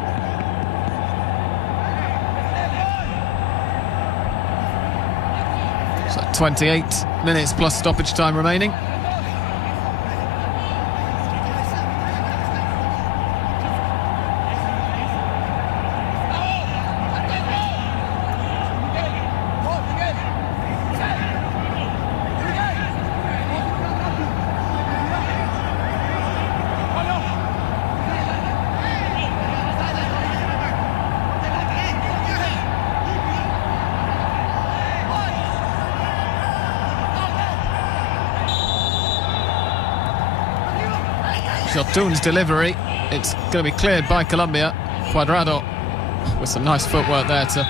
So 28 minutes plus stoppage time remaining. Jotun's delivery, it's going to be cleared by Colombia. Cuadrado with some nice footwork there to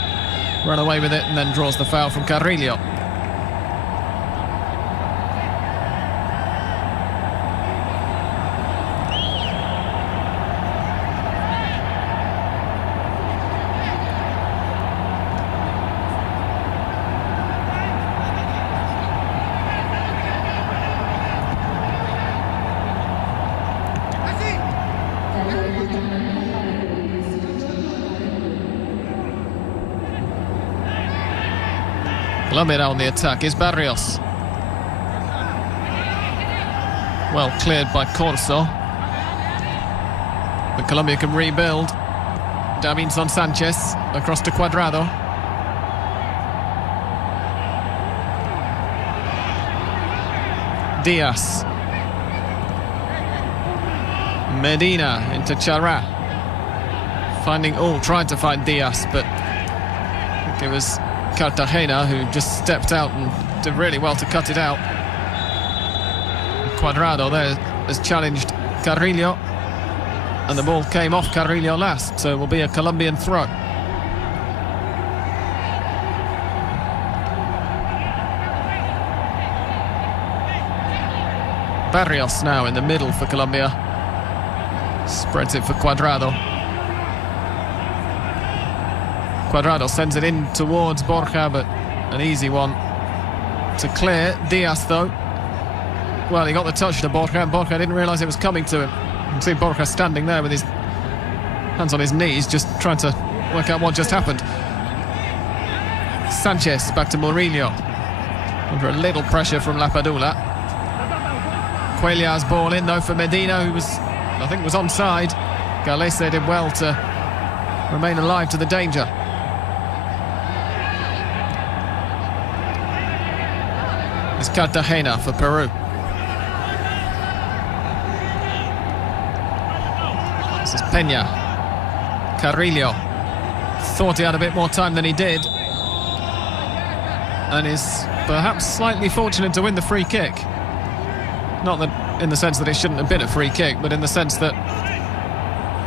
run away with it, and then draws the foul from Carrillo. Colombia now on the attack is Barrios. Well cleared by Corso. But Colombia can rebuild. Davinson Sanchez across to Cuadrado. Diaz. Medina into Chara. Trying to find Diaz, but I think it was Cartagena who just stepped out and did really well to cut it out. Cuadrado there has challenged Carrillo, and the ball came off Carrillo last, so it will be a Colombian throw. Barrios now in the middle for Colombia. Spreads it for Cuadrado. Cuadrado sends it in towards Borja, but an easy one to clear. Diaz, though, well, he got the touch to Borja, and Borja didn't realise it was coming to him. You can see Borja standing there with his hands on his knees, just trying to work out what just happened. Sanchez back to Murillo, under a little pressure from Lapadula. Cuellar's ball in, though, for Medina, who was, I think, was onside. Galese did well to remain alive to the danger. It's Cartagena for Peru. This is Peña. Carrillo thought he had a bit more time than he did, and is perhaps slightly fortunate to win the free kick. Not that in the sense that it shouldn't have been a free kick, but in the sense that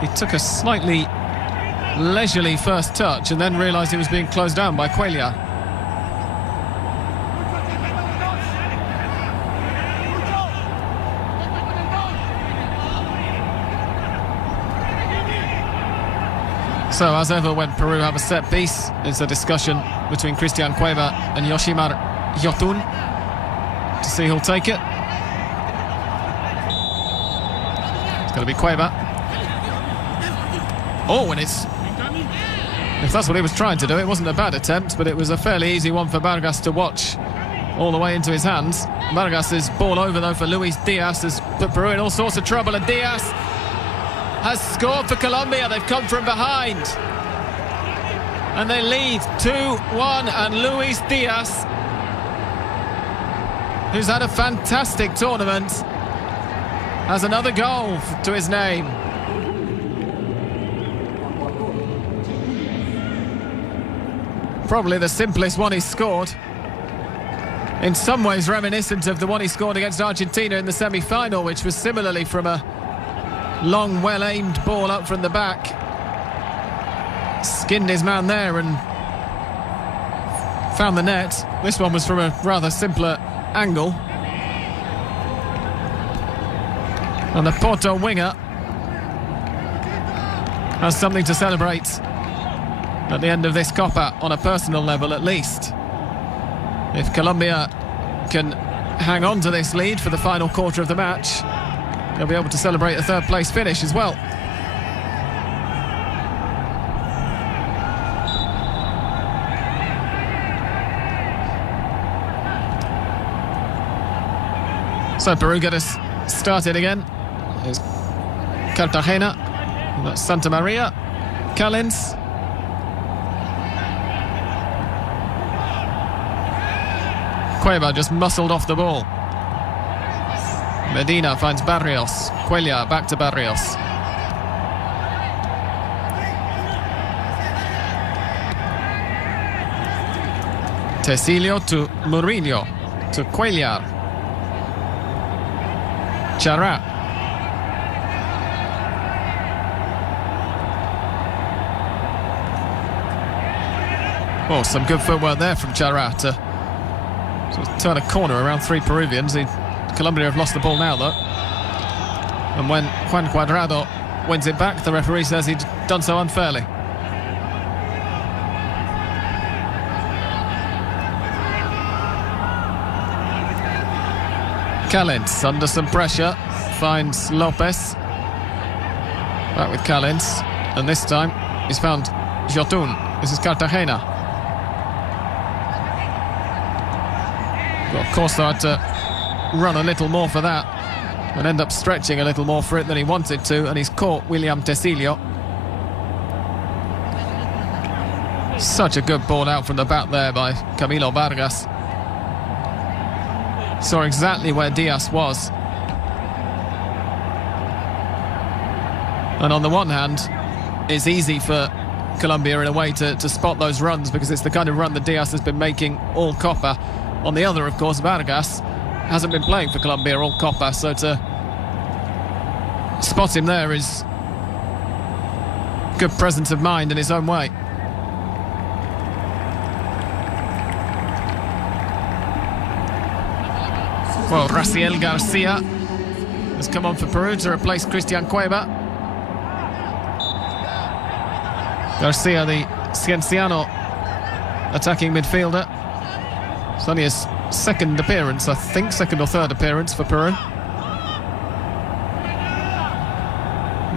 he took a slightly leisurely first touch and then realised he was being closed down by Cuellar. So, as ever, when Peru have a set piece, it's a discussion between Christian Cueva and Yoshimar Yotun to see who'll take it. It's going to be Cueva. Oh, and if that's what he was trying to do, it wasn't a bad attempt, but it was a fairly easy one for Vargas to watch all the way into his hands. Vargas' ball over, though, for Luis Diaz has put Peru in all sorts of trouble, and Diaz has scored for Colombia. They've come from behind and they lead 2-1, and Luis Diaz, who's had a fantastic tournament, has another goal to his name. Probably the simplest one he's scored, in some ways reminiscent of the one he scored against Argentina in the semi-final, which was similarly from a long, well-aimed ball up from the back. Skinned his man there and found the net. This one was from a rather simpler angle. And the Porto winger has something to celebrate at the end of this Copa, on a personal level at least. If Colombia can hang on to this lead for the final quarter of the match, they'll be able to celebrate a third-place finish as well. So Peru get us started again. Here's Cartagena, that's Santa Maria, Callens. Cueva just muscled off the ball. Medina finds Barrios. Cuellar back to Barrios. Tecilio to Murillo. To Cuellar. Chara. Oh, some good footwork there from Chara to sort of turn a corner around three Peruvians. Colombia have lost the ball now, though. And when Juan Cuadrado wins it back, the referee says he'd done so unfairly. Callens under some pressure finds Lopez. Back with Callens, and this time he's found Jotun. This is Cartagena. Well, of course, they had to run a little more for that and end up stretching a little more for it than he wanted to, and he's caught William Tecilio. Such a good ball out from the back there by Camilo Vargas. Saw exactly where Diaz was. And on the one hand, it's easy for Colombia in a way to spot those runs, because it's the kind of run that Diaz has been making all Copa. On the other, of course, Vargas hasn't been playing for Colombia all Copa, so to spot him there is good presence of mind in his own way. Well, Raciel Garcia has come on for Peru to replace Christian Cueva. Garcia, the Cienciano attacking midfielder. It's only his second appearance, I think, second or third appearance for Peru.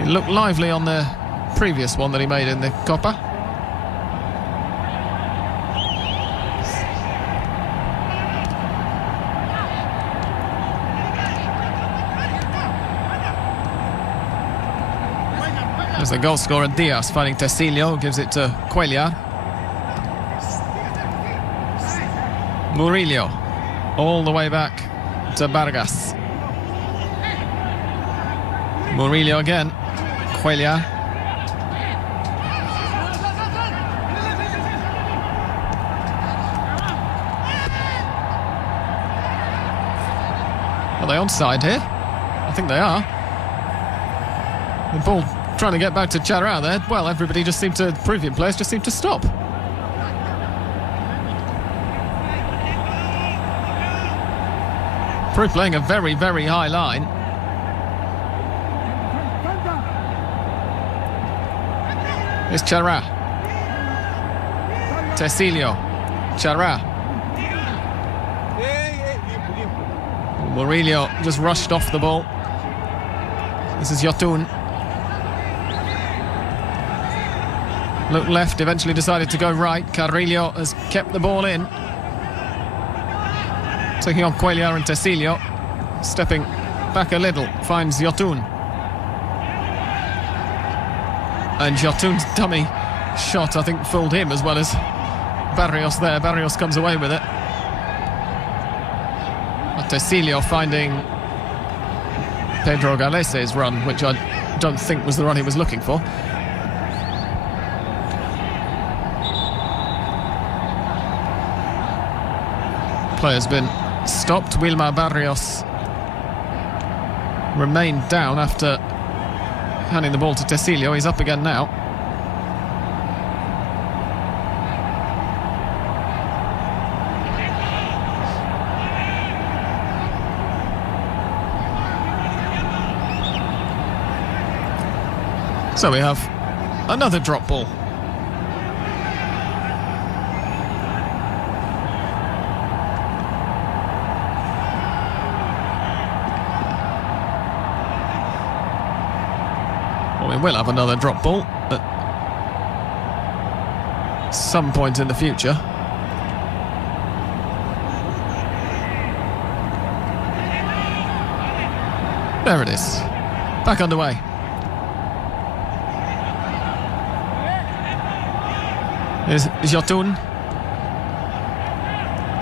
He looked lively on the previous one that he made in the Copa. There's the goal scorer Diaz finding Tecilio, gives it to Cuellar. Murillo all the way back to Vargas. Murillo again. Cuellar. Are they onside here? I think they are. The ball trying to get back to Chara there. Well, everybody just seemed to, Peruvian players just seemed to stop. Peru playing a very, very high line. It's Chara. Tecilio. Chara. Murillo just rushed off the ball. This is Yotun. Looked left, eventually decided to go right. Carrillo has kept the ball in. Taking on Cuellar and Tecilio. Stepping back a little, finds Yotun. And Yotun's dummy shot, I think, fooled him as well as Barrios there. Barrios comes away with it. Tecilio finding Pedro Galese's run, which I don't think was the run he was looking for. Player's been stopped. Wilmar Barrios remained down after handing the ball to Tecilio. He's up again now. So we have another drop ball. Well, we will have another drop ball at some point in the future. There it is. Back underway. Is Yotun.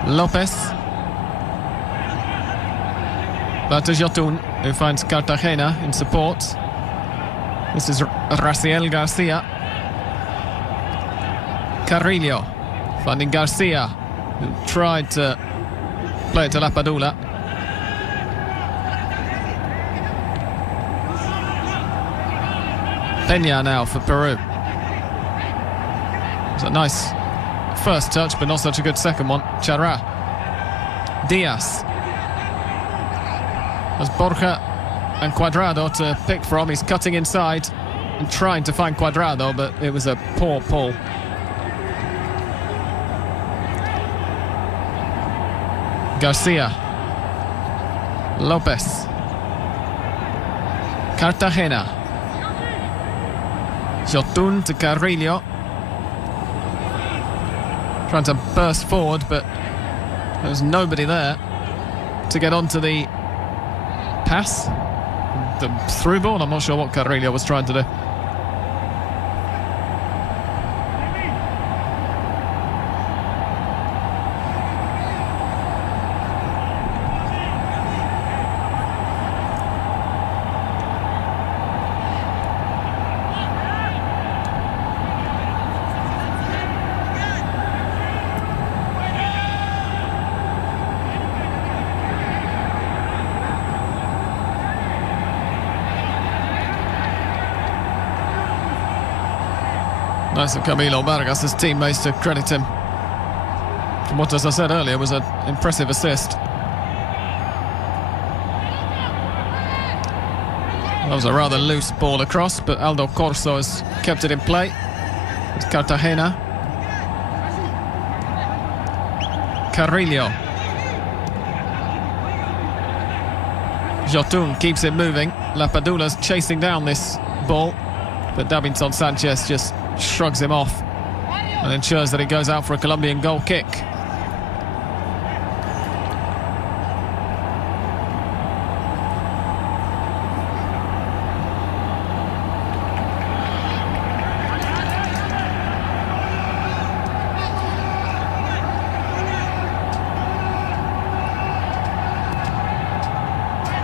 Lopez. That is Yotun, who finds Cartagena in support. This is Raciel Garcia. Carrillo finding Garcia, who tried to play it to Lapadula. Peña now for Peru. It's a nice first touch, but not such a good second one. Chara. Diaz. There's Borja and Cuadrado to pick from. He's cutting inside and trying to find Cuadrado, but it was a poor pull. Garcia. Lopez. Cartagena. Yotun to Carrillo. Trying to burst forward, but there was nobody there to get onto the pass. The through ball, I'm not sure what Carrillo was trying to do. Nice of Camilo Vargas, his teammates, to credit him from what, as I said earlier, was an impressive assist. That was a rather loose ball across, but Aldo Corso has kept it in play. It's Cartagena. Carrillo. Jotun keeps it moving. Lapadula's chasing down this ball, but Davinson Sanchez just shrugs him off and ensures that it goes out for a Colombian goal kick.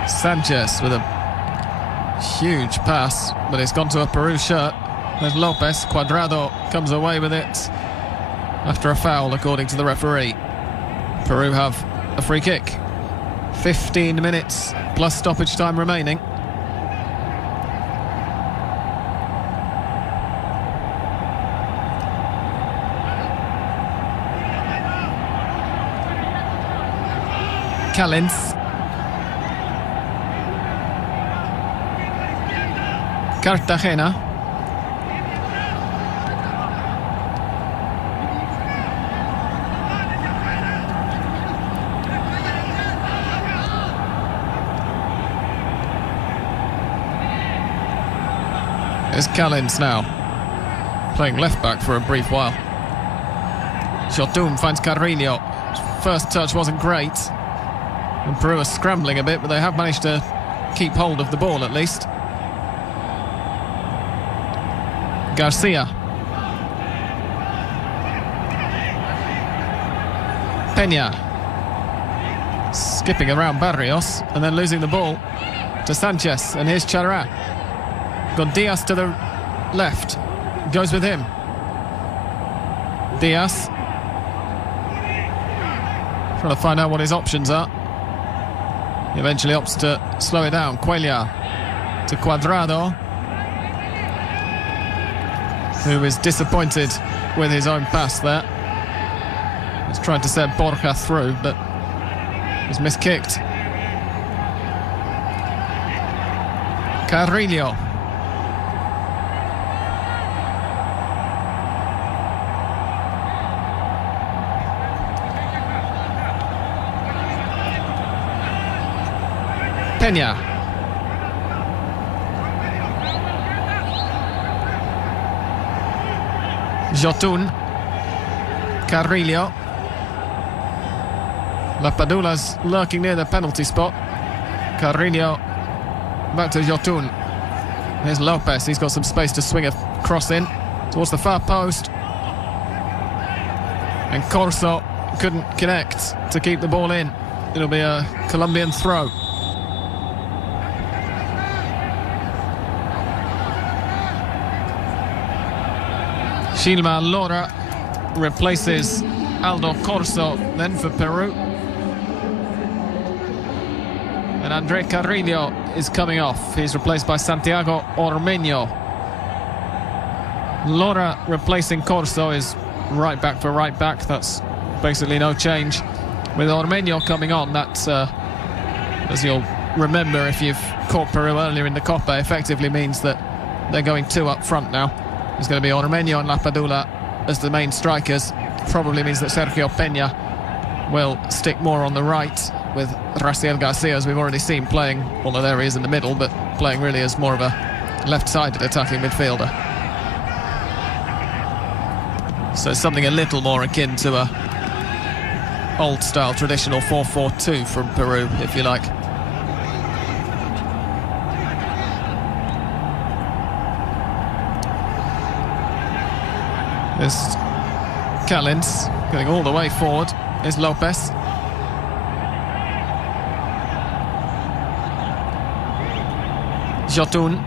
Sanchez with a huge pass, but it's gone to a Peru shirt. There's Lopez. Cuadrado comes away with it after a foul, according to the referee. Peru have a free kick. 15 minutes plus stoppage time remaining. Callens. Cartagena. There's Callens now, playing left back for a brief while. Jotun finds Carrillo. First touch wasn't great, and Peru are scrambling a bit, but they have managed to keep hold of the ball at least. Garcia. Peña. Skipping around Barrios and then losing the ball to Sanchez. And here's Chará. Got Diaz to the left. Goes with him. Diaz. Trying to find out what his options are. He eventually opts to slow it down. Cuellar to Cuadrado, who is disappointed with his own pass there. He's trying to send Borja through, but was miskicked. Carrillo. Peña. Jotun. Carrillo. Lapadula's lurking near the penalty spot. Carrillo back to Jotun. Here's Lopez. He's got some space to swing a cross in towards the far post. And Corso couldn't connect to keep the ball in. It'll be a Colombian throw. Shilma Lora replaces Aldo Corso then for Peru. And André Carrillo is coming off. He's replaced by Santiago Ormeño. Lora replacing Corso is right back for right back. That's basically no change. With Ormeño coming on, that's, as you'll remember if you've caught Peru earlier in the Copa, effectively means that they're going two up front now. It's going to be Ormeño and Lapadula as the main strikers. Probably means that Sergio Peña will stick more on the right, with Raciel Garcia, as we've already seen, playing, although there he is in the middle, but playing really as more of a left-sided attacking midfielder. So something a little more akin to a old-style traditional 4-4-2 from Peru, if you like. There's Callens going all the way forward. There's Lopez. Jotun.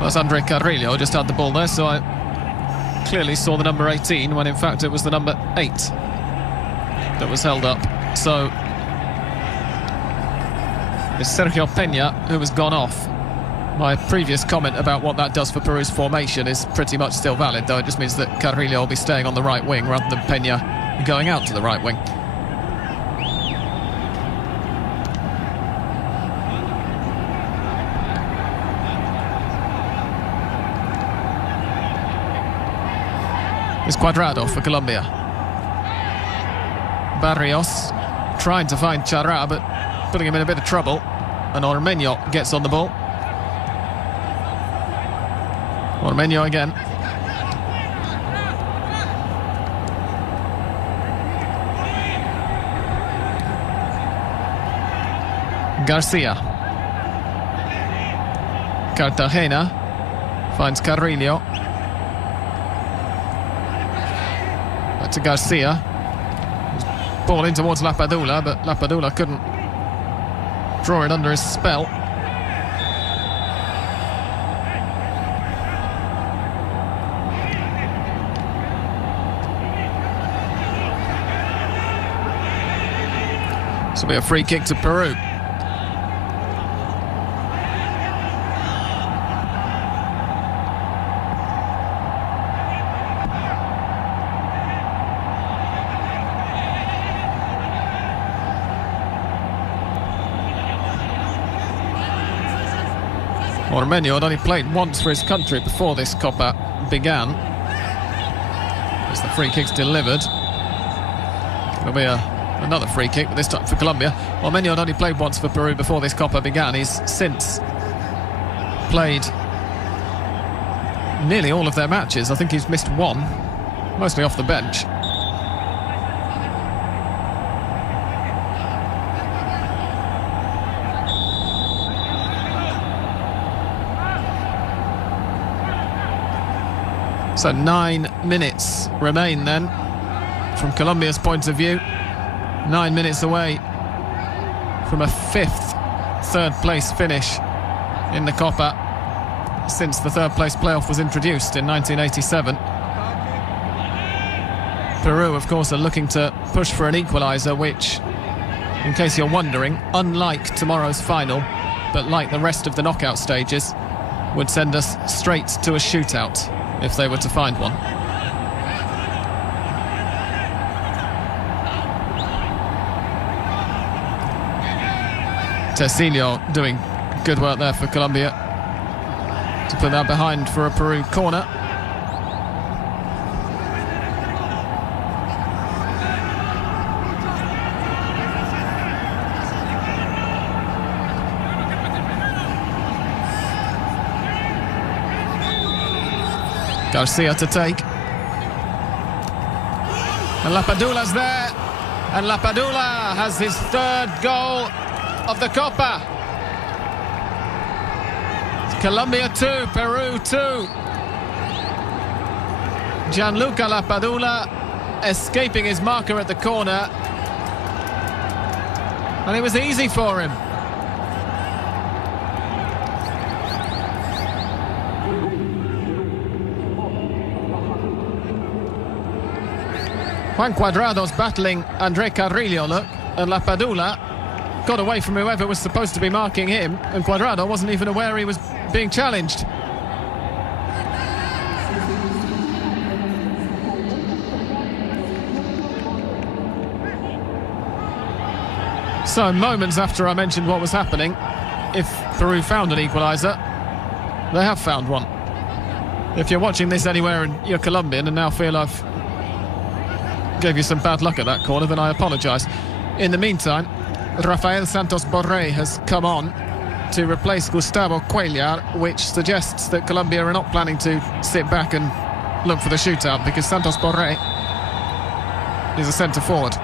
That's André Carrillo just had the ball there, so I clearly saw the number 18 when in fact it was the number 8 that was held up. So it's Sergio Peña who has gone off. My previous comment about what that does for Peru's formation is pretty much still valid, though it just means that Carrillo will be staying on the right wing rather than Peña going out to the right wing. is Cuadrado for Colombia. Barrios trying to find Chara, but putting him in a bit of trouble. And Ormeño gets on the ball. Ormeño again. Garcia. Cartagena finds Carrillo. Back to Garcia. Ball in towards Lapadula, but Lapadula couldn't draw it under his spell. This will be a free kick to Peru. Ormeño had only played once for his country before this Copa began. As the free kick's delivered. It'll be another free kick, but this time for Colombia. Ormeño had only played once for Peru before this Copa began. He's since played nearly all of their matches. I think he's missed one, mostly off the bench. So 9 minutes remain then, from Colombia's point of view. 9 minutes away from a fifth third place finish in the Copa since the third place playoff was introduced in 1987. Peru, of course, are looking to push for an equaliser, which, in case you're wondering, unlike tomorrow's final, but like the rest of the knockout stages, would send us straight to a shootout if they were to find one. Tecillo doing good work there for Colombia to put that behind for a Peru corner. Garcia to take. And Lapadula's there. And Lapadula has his third goal of the Copa. It's Colombia 2, Peru 2. Gianluca Lapadula escaping his marker at the corner. And it was easy for him. Juan Cuadrado's battling André Carrillo, look, and Lapadula got away from whoever was supposed to be marking him, and Cuadrado wasn't even aware he was being challenged. So, moments after I mentioned what was happening, if Peru found an equaliser, they have found one. If you're watching this anywhere and you're Colombian and now feel I've gave you some bad luck at that corner, then I apologise. In the meantime, Rafael Santos Borré has come on to replace Gustavo Cuellar, which suggests that Colombia are not planning to sit back and look for the shootout, because Santos Borré is a centre forward.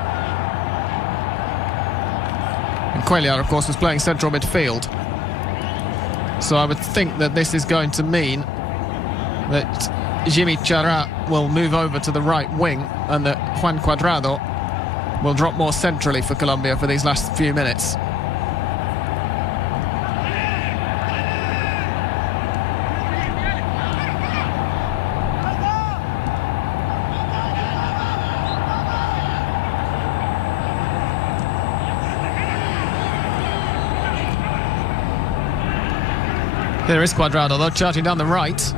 And Cuellar, of course, was playing central midfield. So I would think that this is going to mean that Jimmy Chara will move over to the right wing and that Juan Cuadrado will drop more centrally for Colombia for these last few minutes. Here is Cuadrado, though, charging down the right.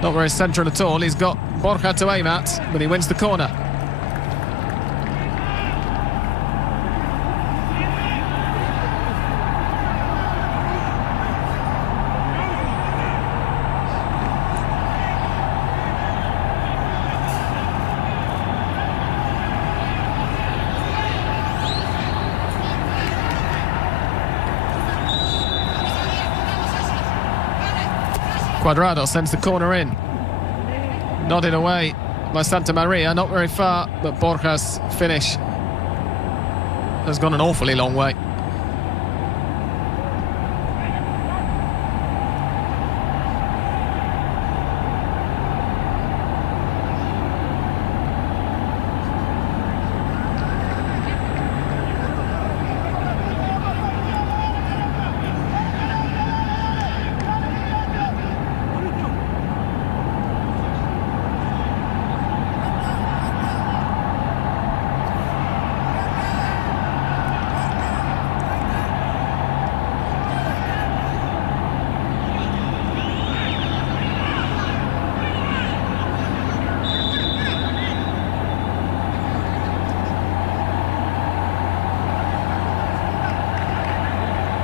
Not very central at all. He's got Borja to aim at, but he wins the corner. Cuadrado sends the corner in. Nodded away by Santa Maria, not very far, but Borja's finish has gone an awfully long way.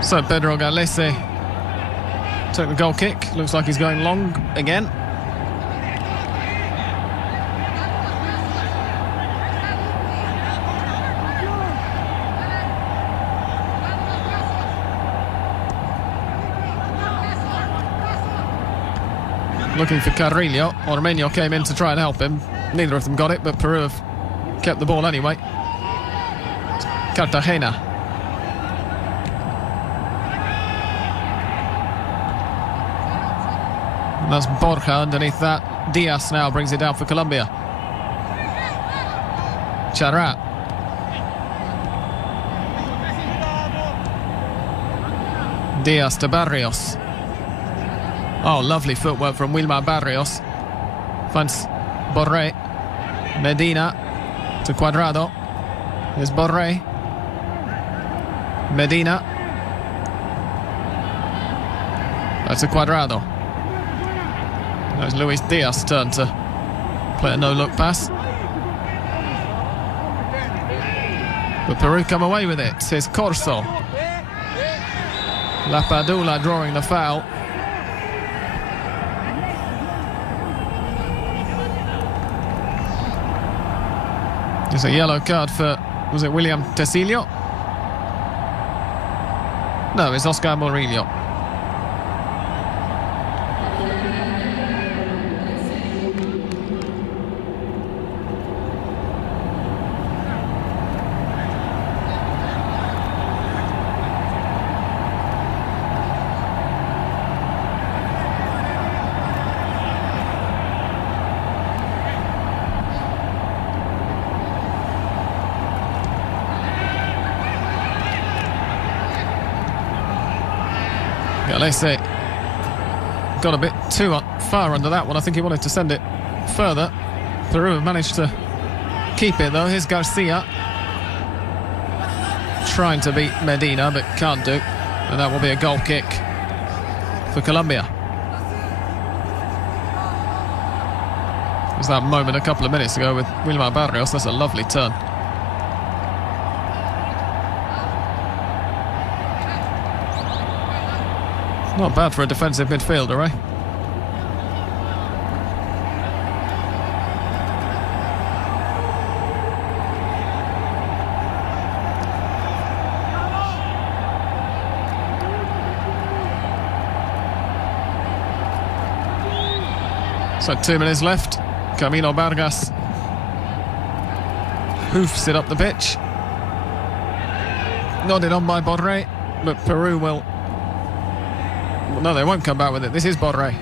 So Pedro Galese took the goal kick. Looks like he's going long again. Looking for Carrillo. Ormeño came in to try and help him. Neither of them got it, but Peru have kept the ball anyway. Cartagena. And that's Borja underneath that. Diaz now brings it down for Colombia. Charat. Diaz to Barrios. Oh, lovely footwork from Wilmar Barrios. Finds Borré. Medina to Cuadrado. There's Borré. Medina. That's a Cuadrado. That was Luis Diaz's turn to play a no-look pass. But Peru come away with it. Here's Corso. Lapadula drawing the foul. There's a yellow card for, was it William Tecilio? No, it's Oscar Murillo. Galese got a bit too far under that one. I think he wanted to send it further. Peru managed to keep it though. Here's Garcia trying to beat Medina but can't do, and that will be a goal kick for Colombia. There's that moment a couple of minutes ago with Wilmar Barrios. That's a lovely turn. Not bad for a defensive midfielder, eh? So 2 minutes left. Camilo Vargas hoofs it up the pitch. Nodded on by Borré, but Peru will... No, they won't come back with it. This is Borré.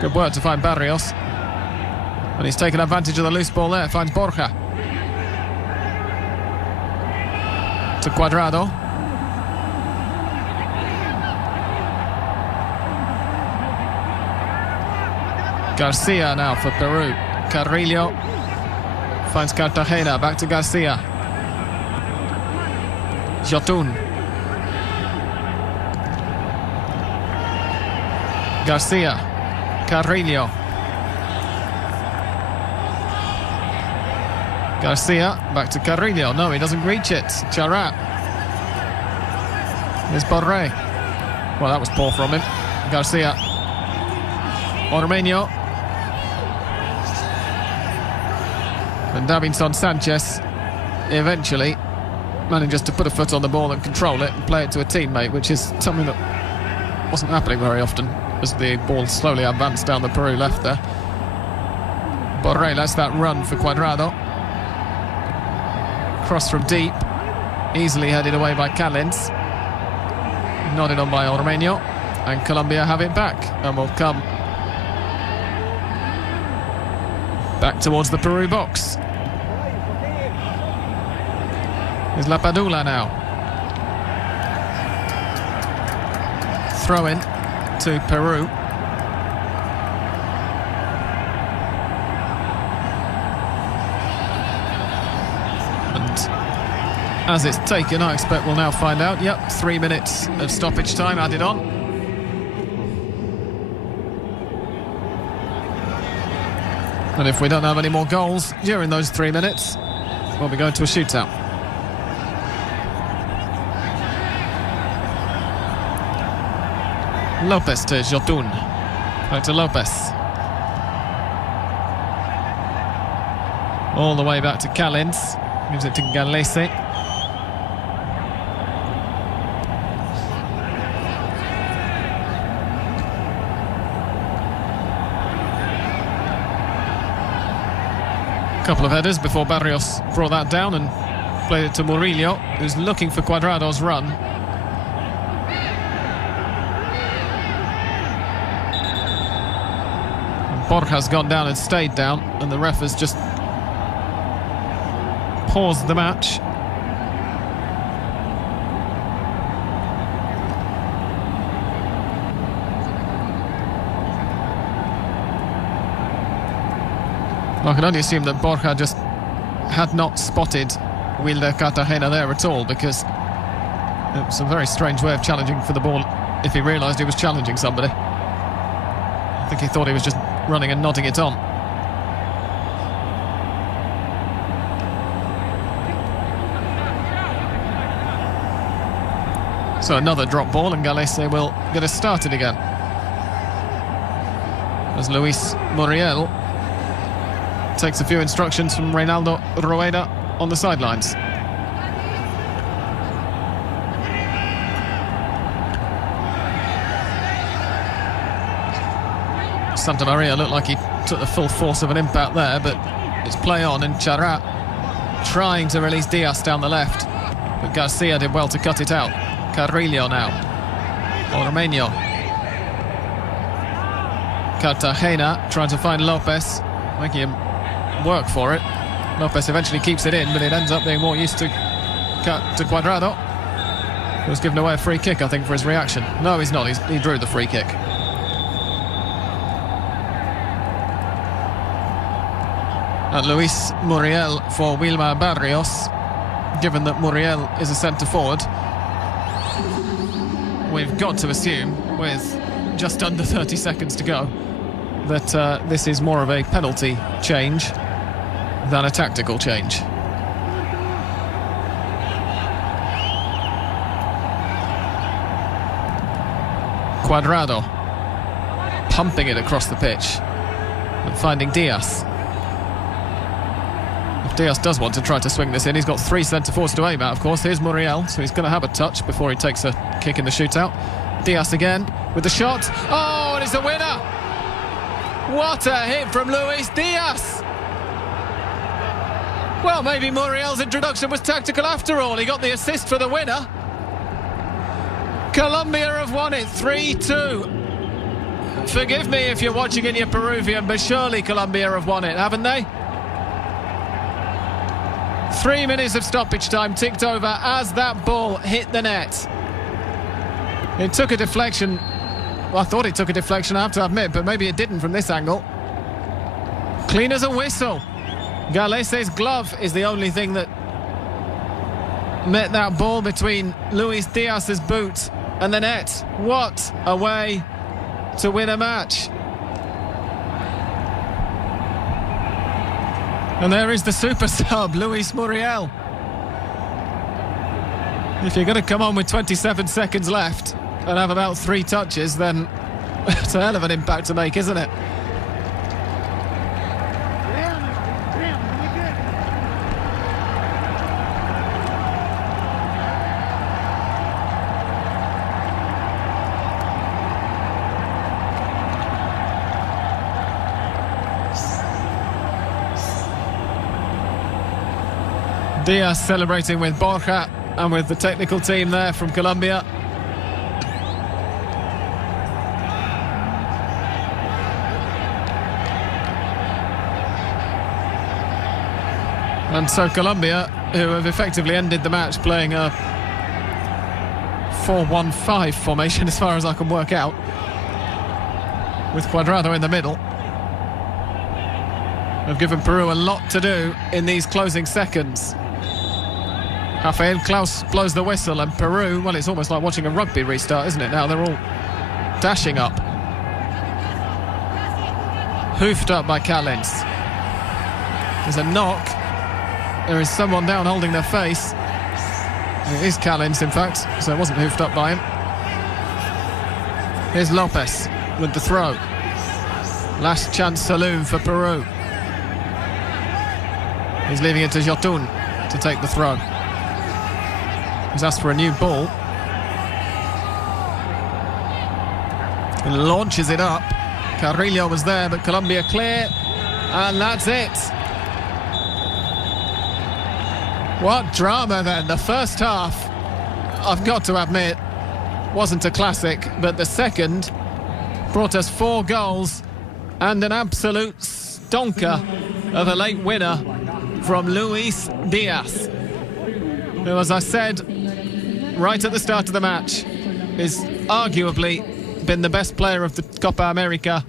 Good work to find Barrios. And he's taken advantage of the loose ball there. Finds Borja. To Cuadrado. Garcia now for Peru. Carrillo finds Cartagena. Back to Garcia. Jotun. Garcia, Carrillo. Garcia, back to Carrillo. No, he doesn't reach it. Charat. There's Borré. Well, that was poor from him. Garcia. Ormeño. And Davinson Sanchez eventually manages to put a foot on the ball and control it and play it to a teammate, which is something that wasn't happening very often as the ball slowly advanced down the Peru left there. Borré lets that run for Cuadrado. Cross from deep, easily headed away by Callens. Nodded on by Ormeño, and Colombia have it back and will come back towards the Peru box. Here's La Padula now. Throw in to Peru. And as it's taken, I expect we'll now find out. Yep, 3 minutes of stoppage time added on. And if we don't have any more goals during those 3 minutes, we'll be going to a shootout. Lopez to Jotun. Back to Lopez. All the way back to Callens. Gives it to Galese. Couple of headers before Barrios brought that down and played it to Murillo, who's looking for Cuadrado's run. Borja's gone down and stayed down, and the ref has just paused the match. I can only assume that Borja just had not spotted Wilder Cartagena there at all, because it was a very strange way of challenging for the ball if he realised he was challenging somebody. I think he thought he was just running and nodding it on. So another drop ball, and Galese will get us started again. As Luis Muriel takes a few instructions from Reinaldo Rueda on the sidelines. Santa Maria looked like he took the full force of an impact there, but it's play on, and Charat trying to release Diaz down the left, but Garcia did well to cut it out. Carrillo now. Ormeño. Cartagena trying to find Lopez, making him work for it. Lopez eventually keeps it in, but it ends up being more used to Cuadrado. He was given away a free kick, I think, for his reaction. No, he's not. He drew the free kick. And Luis Muriel for Wilmar Barrios. Given that Muriel is a centre forward, we've got to assume, with just under 30 seconds to go, that this is more of a penalty change than a tactical change. Cuadrado pumping it across the pitch and finding Diaz. If Diaz does want to try to swing this in, he's got three centre-forwards to aim at, of course. Here's Muriel, so he's going to have a touch before he takes a kick in the shootout. Diaz again with the shot. Oh, and it's a winner! What a hit from Luis Diaz! Well, maybe Muriel's introduction was tactical after all. He got the assist for the winner. Colombia have won it 3-2. Forgive me if you're watching in your Peruvian, but surely Colombia have won it, haven't they? 3 minutes of stoppage time ticked over as that ball hit the net. It took a deflection. Well, I thought it took a deflection, I have to admit, but maybe it didn't from this angle. Clean as a whistle. Galese's glove is the only thing that met that ball between Luis Diaz's boot and the net. What a way to win a match. And there is the super sub, Luis Muriel. If you're going to come on with 27 seconds left and have about 3 touches, then it's a hell of an impact to make, isn't it? Diaz celebrating with Borja and with the technical team there from Colombia. And so Colombia, who have effectively ended the match playing a 4-1-5 formation as far as I can work out, with Cuadrado in the middle, have given Peru a lot to do in these closing seconds. Rafael Klaus blows the whistle, and Peru, well, it's almost like watching a rugby restart, isn't it? Now they're all dashing up. Hoofed up by Callens. There's a knock. There is someone down holding their face. It is Callens, in fact, so it wasn't hoofed up by him. Here's Lopez with the throw. Last chance saloon for Peru. He's leaving it to Jotun to take the throw. He's asked for a new ball. He launches it up. Carrillo was there, but Colombia clear. And that's it. What drama then. The first half, I've got to admit, wasn't a classic, but the second brought us 4 goals and an absolute stonker of a late winner from Luis Diaz, who, as I said right at the start of the match, is arguably been the best player of the Copa America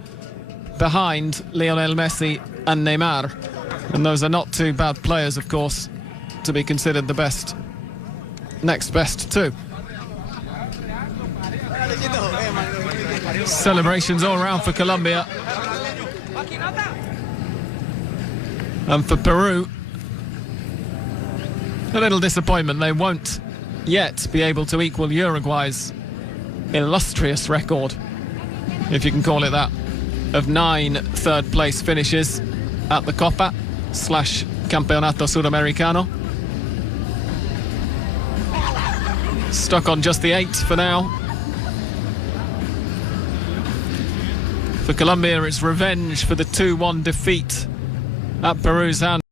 behind Lionel Messi and Neymar. And those are not two bad players, of course, to be considered the best, next best too. Celebrations all around for Colombia. And for Peru, a little disappointment. They won't yet be able to equal Uruguay's illustrious record, if you can call it that, of 9 third-place finishes at the Copa / Campeonato Sudamericano. Stuck on just the 8 for now. For Colombia, it's revenge for the 2-1 defeat at Peru's hands.